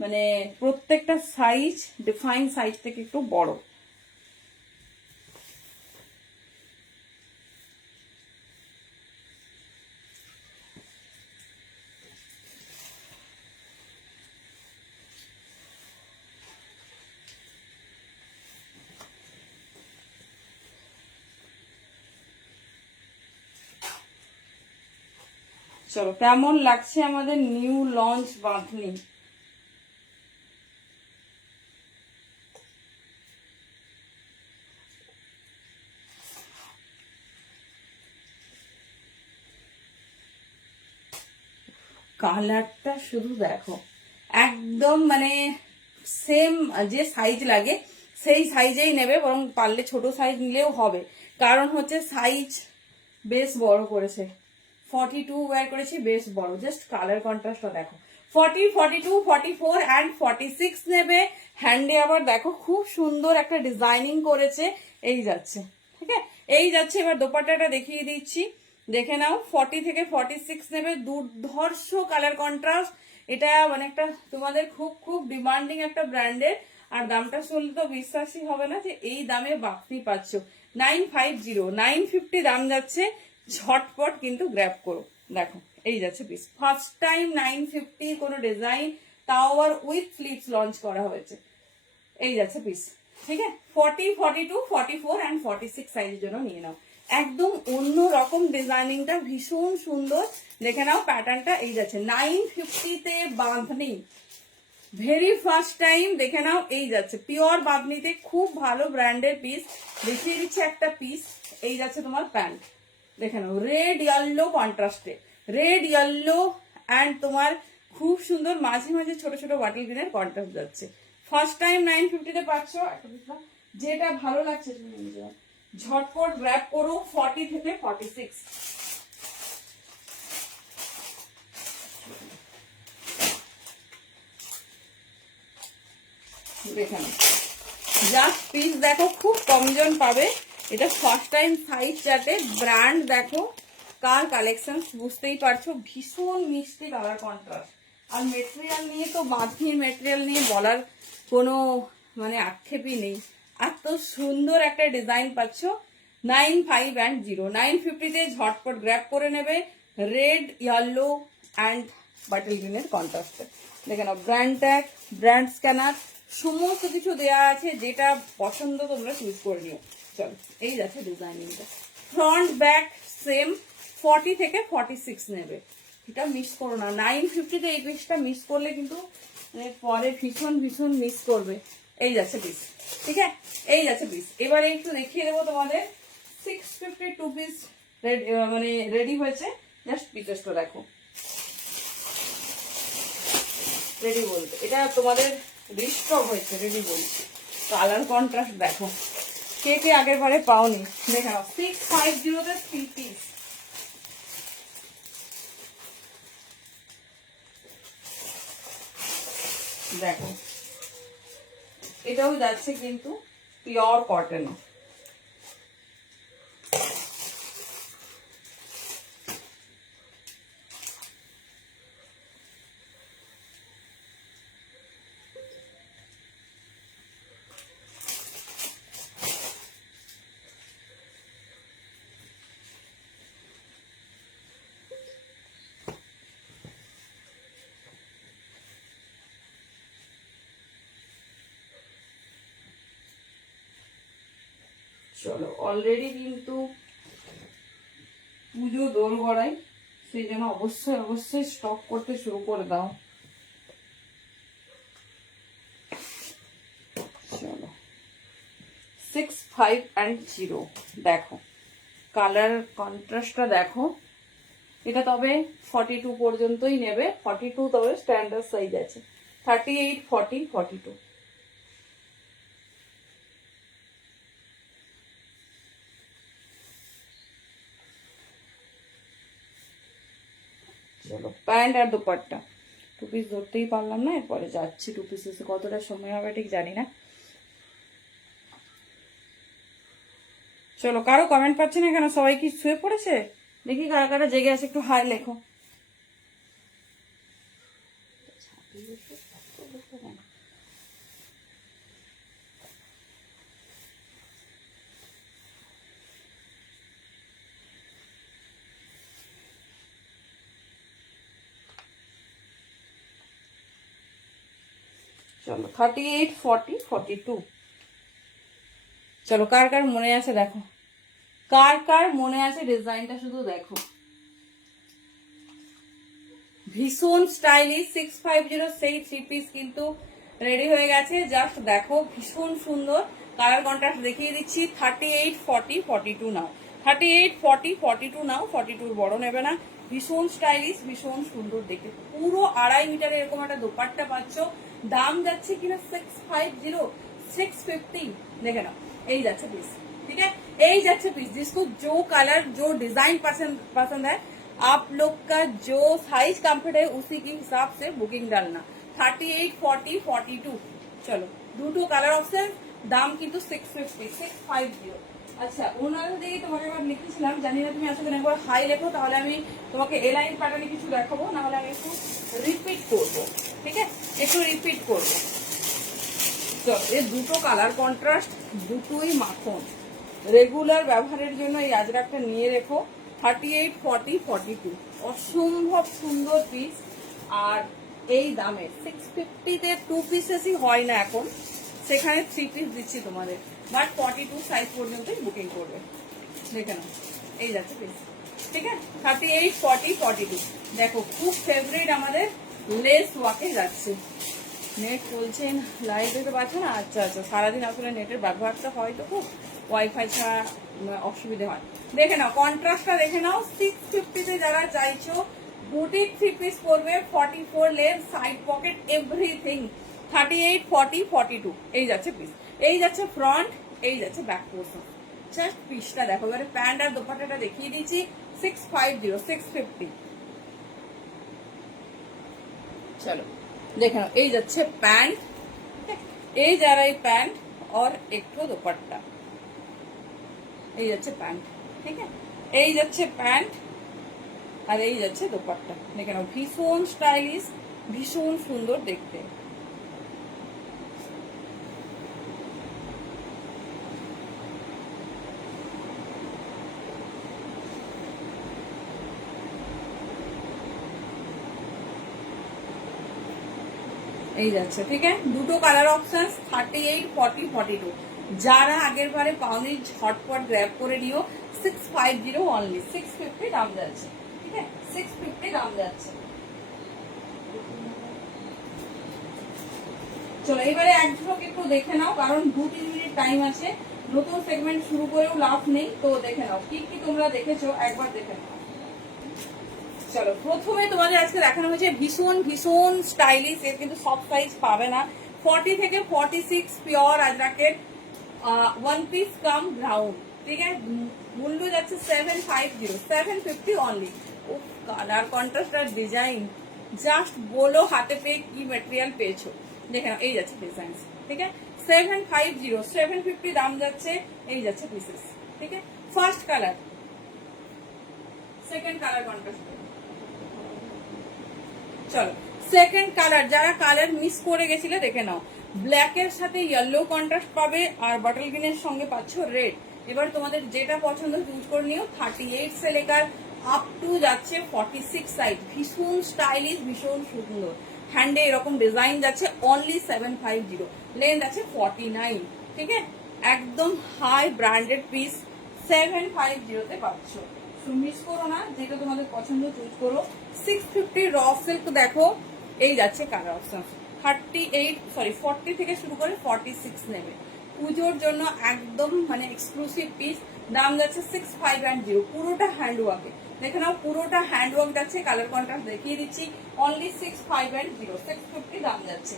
মানে প্রত্যেকটা সাইজ ডিফাইন সাইজ থেকে একটু বড়। চলো, কেমন লাগছে আমাদের নিউ লঞ্চ বাঁধনি? কালারটা শুধু দেখো, একদম মানে সেম যে সাইজ লাগে সেই সাইজেই নেবে, বরং পারলে ছোট সাইজ নিলেও হবে, কারণ হচ্ছে সাইজ বেশ বড় করেছে। 42 ওয়্যার করেছি, বেশ বড়, জাস্ট কালার কন্ট্রাস্টটা দেখো। 40, 42, 44 অ্যান্ড 46 নেবে। হ্যান্ডে আবার দেখো খুব সুন্দর একটা ডিজাইনিং করেছে, এই যাচ্ছে, ঠিক আছে, এই যাচ্ছে। এবার দোপাট্টাটা দেখিয়ে দিচ্ছি, দেখে নাও। 40 থেকে 46 নেবে, দুর্ধর্ষ কালার কন্ট্রাস্ট। এটা মানে একটা তোমাদের খুব খুব ডিমান্ডিং একটা ব্র্যান্ডের, আর দামটা শুনলে তো বিশ্বাসই হবে না যে এই দামে বাড়তি পাচ্ছ। 950, 950 দাম যাচ্ছে, ঝটপট কিন্তু গ্র্যাব করো। দেখো এই যাচ্ছে পিস, ফার্স্ট টাইম 950 কোনো ডিজাইন, তাও আবার উইথ ফ্লিপস লঞ্চ করা হয়েছে। এই যাচ্ছে পিস, ঠিক আছে। 40, 42, 44 অ্যান্ড 46 সাইজের জন্য নিয়ে নাও। একদম অন্য রকম ডিজাইনিংটা ভীষণ সুন্দর, দেখে নাও প্যাটার্নটা। এই যাচ্ছে 950-তে বাঁধনি, ভেরি ফার্স্ট টাইম, দেখে নাও। এই যাচ্ছে পিওর বাঁধনিতে, খুব ভালো ব্র্যান্ডের পিস। দেখিয়ে দিচ্ছে একটা পিস, এই যাচ্ছে তোমার প্যান্ট, দেখে নাও, রেড ইয়েলো কন্ট্রাস্টে, রেড ইয়েলো অ্যান্ড তোমার খুব সুন্দর মাঝে মাঝে ছোট ছোট বাটল গ্রিনের কন্ট্রাস্ট যাচ্ছে। ফার্স্ট টাইম 950-তে পাচ্ছ। যেটা ভালো লাগছে ঝটপট গ্র্যাব করো। 40 থেকে 46, দেখে নাও, জাস্ট পিস দেখো, খুব কমজন পাবে। এটা ফার্স্ট টাইম সাইজ চার্টে, ব্র্যান্ড দেখো, কার কালেকশন বুঝতেই পারছো, ভীষণ মিষ্টি কালার কন্ট্রাস্ট। আর মেটেরিয়াল নিয়ে তো, বাঁধনির মেটেরিয়াল নিয়ে বলার কোনো মানে আক্ষেপই নেই, এত সুন্দর একটা ডিজাইন পাচ্ছ। 95 and 950-তে ঝটপট গ্র্যাব করে নেবে, রেড ইয়েলো অ্যান্ড বাটল গ্রিনের কন্ট্রাস্টে। দেখে নাও, ব্র্যান্ড ট্যাগ, ব্র্যান্ড স্ক্যানার, সমস্ত কিছু দেওয়া আছে, যেটা পছন্দ তোমরা চুজ করে নিও। চলো, এই যাচ্ছে ডিজাইনিংটা, ফ্রন্ট ব্যাক সেম। 40 থেকে 46 নেবে, এটা মিস করো না। 950-তে এই পিসটা মিস করলে কিন্তু পরে ভীষণ ভীষণ মিস করবে। এই যাচ্ছে পিস, ঠিক আছে, এই যাচ্ছে পিস। এবারে একটু দেখিয়ে দেবো তোমাদের 652 পিস মানে রেডি হয়েছে, জাস্ট পিসেসটা দেখো। রেডি বলতে এটা তোমাদের রিস্টক হয়েছে, রেডি বলছি। কালার কন্ট্রাস্ট দেখো, কে কে আগের বারে পাওনি, দেখে নাও। 650-তে 3 পিস, দেখো এটাও যাচ্ছে কিন্তু পিওর কটন। চলো, অলরেডি কিন্তু পুজো দোল গড়াই, সেই জন্য অবশ্যই অবশ্যই স্টক করতে শুরু করে দাও। চলো, 6510 দেখো কালার কন্ট্রাস্টটা দেখো। এটা তবে 42 পর্যন্তই নেবে, 42 তবে স্ট্যান্ডার্ড সাইজ আছে, 38, 40, 42। চলো প্যান্ট আর দুপাট্টা, 2 পিস ধরতেই পারলাম না, এরপরে যাচ্ছি 2 পিস কতটা সময় হবে ঠিক জানি না। চলো কারো কমেন্ট পাচ্ছি না কেন, সবাই কি শুয়ে পড়েছে? দেখি কারা কারা জেগে আছে, একটু হাই লেখো। চলো 38, 40, 42। চলো কার কার মনে আছে দেখো, কার কার মনে আছে ডিজাইনটা শুধু দেখো, ভীষণ স্টাইলিশ 650 সেই 3 পিস কিন্তু রেডি হয়ে গেছে। জাস্ট দেখো ভীষণ সুন্দর কালার কন্ট্রাস্ট দেখিয়ে দিচ্ছি। 38, 40, 42 নাও, 38, 40, 42 নাও, 42 বড় নেবে না। ভীষণ স্টাইলিশ, ভীষণ সুন্দর দেখতে, পুরো 2.5 মিটার এরকম একটা দোপাট্টা পাচ্ছ। দাম যাচ্ছে কিনা 650, 650 দেখে নাও। এই যাচ্ছে পিস, ठीक है, यही जाच्छे पीस। जिसको जो कलर जो डिजाइन पसंद है, आप लोग का जो साइज कंफर्ट है उसी के हिसाब से बुकिंग डालना। 38, 40, 42 चलो দুটো কালার অপশন, দাম কিন্তু 650, 650। আচ্ছা ওনার দিকে তোমাকে একবার লিখেছিলাম, জানি না তুমি আসলে একবার হাই লেখো, তাহলে আমি তোমাকে এলাইন প্যাটার্নে কিছু দেখাবো, না হলে আমি একটু রিপিট করবো, ঠিক আছে, একটু রিপিট করবো। তো এই দুটো কালার কন্ট্রাস্ট, দুটোই মাখন, রেগুলার ব্যবহারের জন্য এই আজরাকটা নিয়ে রেখো। 38, 40, 42 অসম্ভব সুন্দর পিস। আর এই দামে 650-তে 2 পিসেসই হয় না এখন, সেখানে 3 পিস দিচ্ছি তোমাদের, বাট 42 সাইজ পর্যন্তই বুকিং করবে। দেখে নাও এই যাচ্ছে পিস, ঠিক আছে। 38, 40, 42 দেখো খুব ফেভারিট আমাদের লেস ওয়াকে যাচ্ছে। নেট বলছেন লাইভ দেখতে পাচ্ছ না? আচ্ছা আচ্ছা, সারাদিন আসলে নেটের ব্যবহারটা হয় তো খুব, ওয়াইফাই ছাড়া অসুবিধে হয়। দেখে নাও কন্ট্রাস্টটা দেখে নাও। 650-তে যারা চাইছো বুটিক 3 পিস পড়বে, 44 লেস, সাইড পকেট, এভরিথিং। 38, 40, 42 এই যাচ্ছে পিস, এই যাচ্ছে ফ্রন্ট, এই যাচ্ছে ব্যাক পোর্শন। জাস্ট পিসটা দেখো। এবারে প্যান্ট আর দোপাট্টাটা দেখিয়ে দিচ্ছি। 650, 650 চলো দেখে নাও। এই যাচ্ছে প্যান্ট, এই যারা এই প্যান্ট और একটু দোপাট্টা, এই যাচ্ছে প্যান্ট, ঠিক আছে, এই যাচ্ছে প্যান্ট আর এই যাচ্ছে দোপাট্টা। দেখে নাও ভীষণ স্টাইলিশ, ভীষণ সুন্দর দেখতে। এই যাচ্ছে, ঠিক আছে, দুটো কালার অপশন। 38, 40, 42 যারা আগের বারে পাওনি ঝটপট গ্র্যাব করে নিও। 650 অনলি, 650 দাম যাচ্ছে, ঠিক আছে, 650 দাম যাচ্ছে। চলো এবারে এক ঝলক একটু দেখে নাও, কারণ 2-3 মিনিট টাইম আছে, নতুন সেগমেন্ট শুরু করেও লাভ নেই। তো দেখে নাও কি কি তোমরা দেখেছো, একবার দেখে নাও। চলো প্রথমে তোমাদের আজকে দেখানো হয়েছে ভীষণ ভীষণ স্টাইলিশ, এর কিন্তু সব সাইজ পাবে না। 40 থেকে 46 পিওর আজরাকের 1 পিস কাম গ্রাউন্ড, ঠিক আছে, মূল্য যাচ্ছে 750, 750 অনলি। ও কালার কন্ট্রাস্ট আর ডিজাইন জাস্ট বলো হাতে পেয়ে কি ম্যাটেরিয়াল পেয়েছো। দেখে নাও এই যাচ্ছে ডিজাইন, ঠিক আছে, 750, 750 দাম যাচ্ছে। এই যাচ্ছে পিসেস, ঠিক আছে। First colour, second colour contrast. চলো সেকেন্ড কালার, যারা কালার মিস করে গেছিলে দেখে নাও। ব্ল্যাক এর সাথে ইয়েলো কন্ট্রাস্ট পাবে, আর বটল গ্রিনের সঙ্গে পাচ্ছ রেড। এবার তোমাদের যেটা পছন্দ চুজ করে নিও। 38 से लेकर আপ টু যাচ্ছে 46 সাইজ, ভীষণ স্টাইলিশ, ভীষণ সুন্দর। হ্যান্ডে এরকম ডিজাইন যাচ্ছে, অনলি 750, লেন্থ আছে 49, ঠিক আছে, একদম হাই ব্র্যান্ডেড পিস 750-তে পাচ্ছ। মিস করো না, যেটা তোমাদের পছন্দ চুজ করো। 650 র সিল্ক দেখো, এই যাচ্ছে কালার অপশন। 40 থেকে শুরু করে 46 নেবে, পুজোর জন্য একদম মানে এক্সক্লুসিভ পিস। দাম যাচ্ছে 6510, পুরোটা হ্যান্ডওয়ার্কে। দেখে নাও পুরোটা হ্যান্ডওয়ার্ক যাচ্ছে, কালার কন্ট্রাস্ট দেখিয়ে দিচ্ছি। অনলি 6510, 650 দাম যাচ্ছে।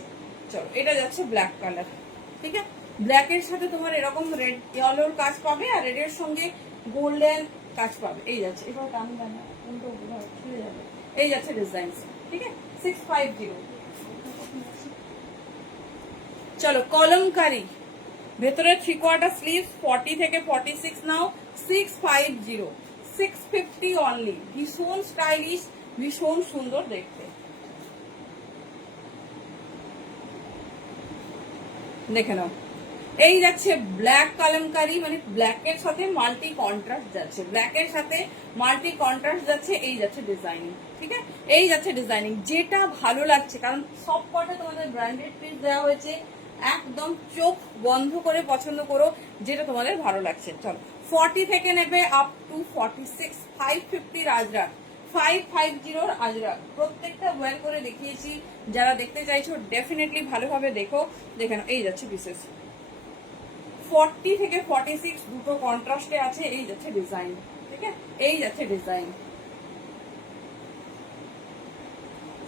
চলো এটা যাচ্ছে ব্ল্যাক কালার, ঠিক আছে। ব্ল্যাকের সাথে তোমার এরকম রেড ইয়েলোর কাজ পাবে, আর রেডের সঙ্গে গোল্ডেন কাজ পাবে। এই যাচ্ছে, এবার দাম জানা উল্টো ছুঁয়ে যাবে। এই যাচ্ছে ডিজাইন, ঠিক আছে, 650। চলো কলমকারি, ভেতরে 3/4 স্লিভস, 40 থেকে 46 নাও, 650, 650 অনলি। ভীষণ স্টাইলিশ, ভীষণ সুন্দর দেখতে। দেখে নাও, এই যাচ্ছে ব্ল্যাক কালামকারি, মানে ব্ল্যাকের সাথে মাল্টি কন্ট্রাস্ট যাচ্ছে, ব্ল্যাকের সাথে মাল্টি কন্ট্রাস্ট যাচ্ছে। এই যাচ্ছে ডিজাইনিং, ঠিক আছে, এই যাচ্ছে ডিজাইনিং। যেটা ভালো লাগছে, কারণ সব কটা তোমাদের ব্র্যান্ডেড পিস দেওয়া হয়েছে, একদম চোখ বন্ধ করে পছন্দ করো যেটা তোমাদের ভালো লাগছে। চলো 40 থেকে নেবে আপ টু 46, 550 আজরাক, 550 আজরাক। প্রত্যেকটা ওয়্যার করে দেখিয়েছি, যারা দেখতে চাইছো ডেফিনেটলি ভালোভাবে দেখো। দেখে নাও, এই যাচ্ছে বিশেষ 40 থেকে 46 দুটো কন্ট্রাস্টে আছে। এই যাচ্ছে ডিজাইন, ঠিক আছে, এই যাচ্ছে ডিজাইন।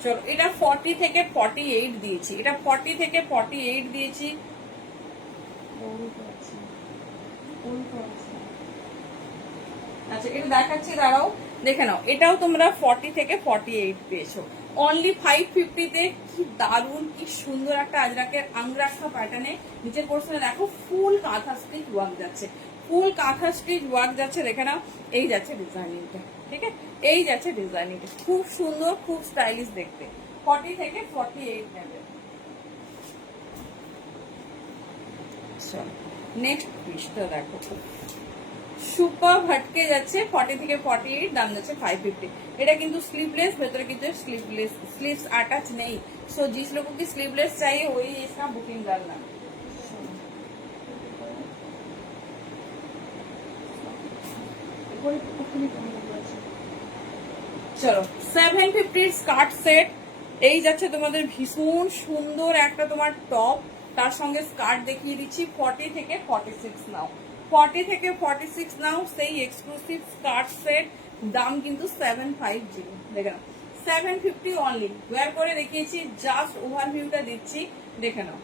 চলো এটা 40 থেকে 48 দিয়েছি, এটা 40 থেকে 48 দিয়েছি। আচ্ছা এটা দেখাচ্ছি, দাঁড়াও দেখে নাও। এটাও তোমরা 40 থেকে 48 পেয়েছো। অনলি 550 তে কি দারুণ, কি সুন্দর একটা আজরাকের আংরাক্ষা প্যাটার্নে। নিচের পোর্শনে দেখো ফুল কাঁথা স্টিচ ওয়ার্ক যাচ্ছে, ফুল কাঁথা স্টিচ ওয়ার্ক যাচ্ছে। দেখে নাও, এই যাচ্ছে ডিজাইনিংটা, ঠিক আছে, এই যাচ্ছে ডিজাইনিংটা। খুব সুন্দর, খুব স্টাইলিশ দেখতে। 40 থেকে 48 নেবে। নেক্সট পিসটা দেখো, সুপার হটকে যাচ্ছে। 40 থেকে 48 দাম যাচ্ছে 550। এটা কিন্তু स्लीवलेस, ভেতরে কিন্তু स्लीवलेस, स्लीव्स अटैच नहीं। सो जिस लोगों की स्लीवलेस चाहिए वही इसका बुकिंग करना। চলো 750 স্কার্ট সেট। এই যাচ্ছে তোমাদের ভীষণ সুন্দর একটা তোমার টপ, তার সঙ্গে স্কার্ট দেখিয়ে দিচ্ছি। 40 থেকে 46 নাও, 40 থেকে 46 নাও, সেই এক্সক্লুসিভ স্কার্ট সেট। দাম কিন্তু 750। দেখে নাও, 750 অনলি। ওয়্যার করে দেখিয়েছি, জাস্ট ওভারভিউটা দিচ্ছি, দেখে নাও।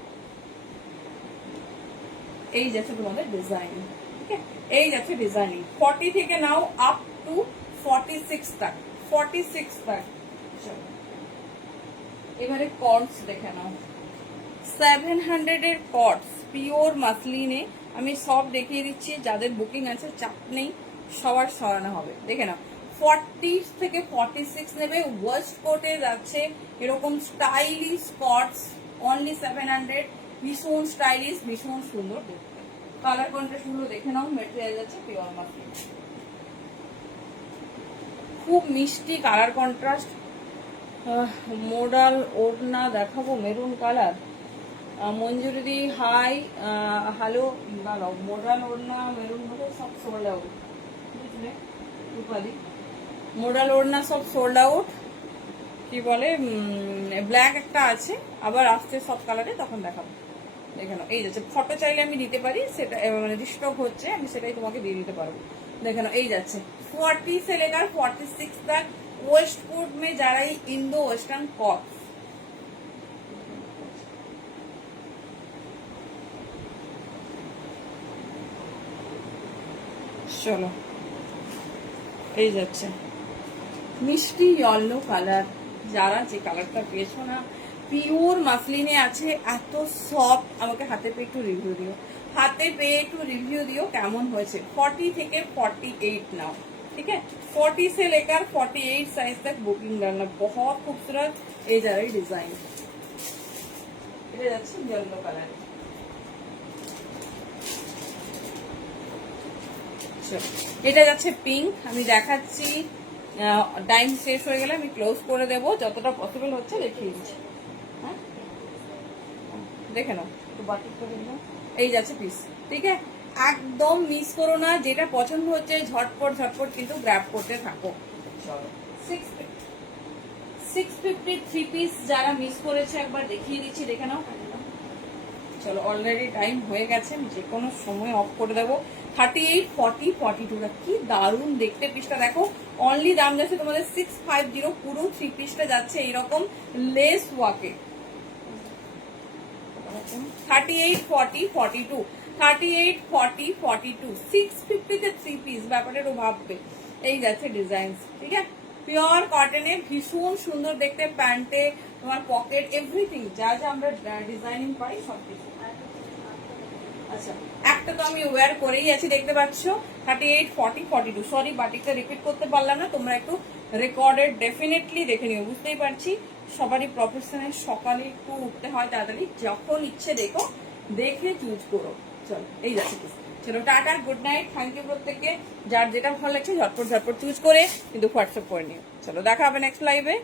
এই যাচ্ছে তোমাদের ডিজাইন, ঠিক আছে, এই যাচ্ছে ডিজাইনিং। 40 থেকে নাও আপ টু 46 তক, 46 তক। চলো এবারে কর্ডস দেখে নাও, 700 এর কর্ডস, পিওর মাসলিনে। আমি সব দেখিয়ে দিচ্ছি, যাদের বুকিং আছে চাপ নেই, সবার সরানো হবে। দেখে নাও 40 থেকে 46 নেবে। ওয়েস্ট কোটে যাচ্ছে এরকম স্টাইলিশ কর্ডস, অনলি 700। ভীষণ স্টাইলিশ, ভীষণ সুন্দর দেখতে। কালার কন্ট্রাস্ট গুলো দেখে নাও। মেটেরিয়াল যাচ্ছে পিওর মাসলিন, খুব মিষ্টি কালার কন্ট্রাস্ট। মোডাল ওড়না দেখাবো, মেরুন কালার। মঞ্জুরি হাই, হ্যালো, দাঁড়াও। মোডাল ওড়না মেরুন হলে সব সোল্ড আউট, বুঝলে রূপালি। মোডাল ওড়না সব সোল্ড আউট। কি বলে, ব্ল্যাক একটা আছে, আবার আসছে সব কালারে, তখন দেখাবো। দেখে নাও, এই যাচ্ছে। ফটো চাইলে আমি দিতে পারি, সেটা মানে রিস্টক হচ্ছে, আমি সেটাই তোমাকে দিয়ে দিতে পারবো। দেখে নাও, এই যাচ্ছে 40 से लेकर 46 तक। वेस्ट कोट में जा रही इंडो वेस्टर्न कॉट। চলো এই যাচ্ছে মিষ্টি ইয়েলো কালার। যারা যে কালারটা পেয়েছো না, পিওর মাসলিনে আছে, এত সফট। আমাকে হাতে পেয়ে একটু রিভিউ দিও, হাতে পেয়ে একটু রিভিউ দিও কেমন হয়েছে। 40 থেকে 48 नाउ, ठीक है। 40 से लेकर 48 साइज तक बुकिंग करना। बहुत खूबसूरत ये जा रही डिजाइन। এটা যাচ্ছে ইয়েলো কালার। এটা যাচ্ছে পিঙ্ক। আমি দেখাচ্ছি, টাইম শেষ হয়ে গেলে আমি ক্লোজ করে দেবো, যতটা পসিবল হচ্ছে দেখিয়ে দিচ্ছি। হ্যাঁ দেখে নাও, একটু বাকি করে নাও। এই যাচ্ছে পিস, ঠিক আছে, একদম মিস করো না। যেটা পছন্দ হচ্ছে ঝটপট ঝটপট কিন্তু গ্র্যাব করতে থাকো। চলো 650 থ্রি পিস যারা মিস করেছে একবার দেখিয়ে দিচ্ছি, দেখে নাও। চলো অলরেডি টাইম হয়ে গেছে, আমি যে কোনো সময় অফ করে দেবো। 38, 40, 42 কি দারুণ দেখতে পিসটা দেখো। অনলি দাম যাচ্ছে তোমাদের 650, পুরো 3 পিসটা যাচ্ছে এইরকম লেস ওয়াকে। 38, 40, 42, 38, 40, 42, 650 তে 3 পিস, ব্যাপারটা ভাববে। এই যাচ্ছে ডিজাইন, ঠিক আছে, পিওর কটনের, ভীষণ সুন্দর দেখতে, প্যান্টে তোমার পকেট এভরিথিং যা যা আমরা ডিজাইনিং পাই সবকিছু। আচ্ছা, একটা তো আমি ওয়্যার করেই আছি দেখতে পাচ্ছ। 38, 40, 42, সরি বাটিকটা রিপিট করতে পারলাম না, তোমরা একটু রেকর্ডেড ডেফিনেটলি দেখে নিও। বুঝতেই পারছি সবারই প্রফেশনের সকালে একটু উঠতে হয় তাড়াতাড়ি, যখন ইচ্ছে দেখো, দেখে চুজ করো। চলো এই যাচ্ছে পিস। চলো tata, good night, thank you প্রত্যেককে। যার যেটা ভালো লাগছে ঝটপট ঝটপট চুজ করে কিন্তু হোয়াটসঅ্যাপ করে নিও। চলো দেখা হবে নেক্সট লাইভে।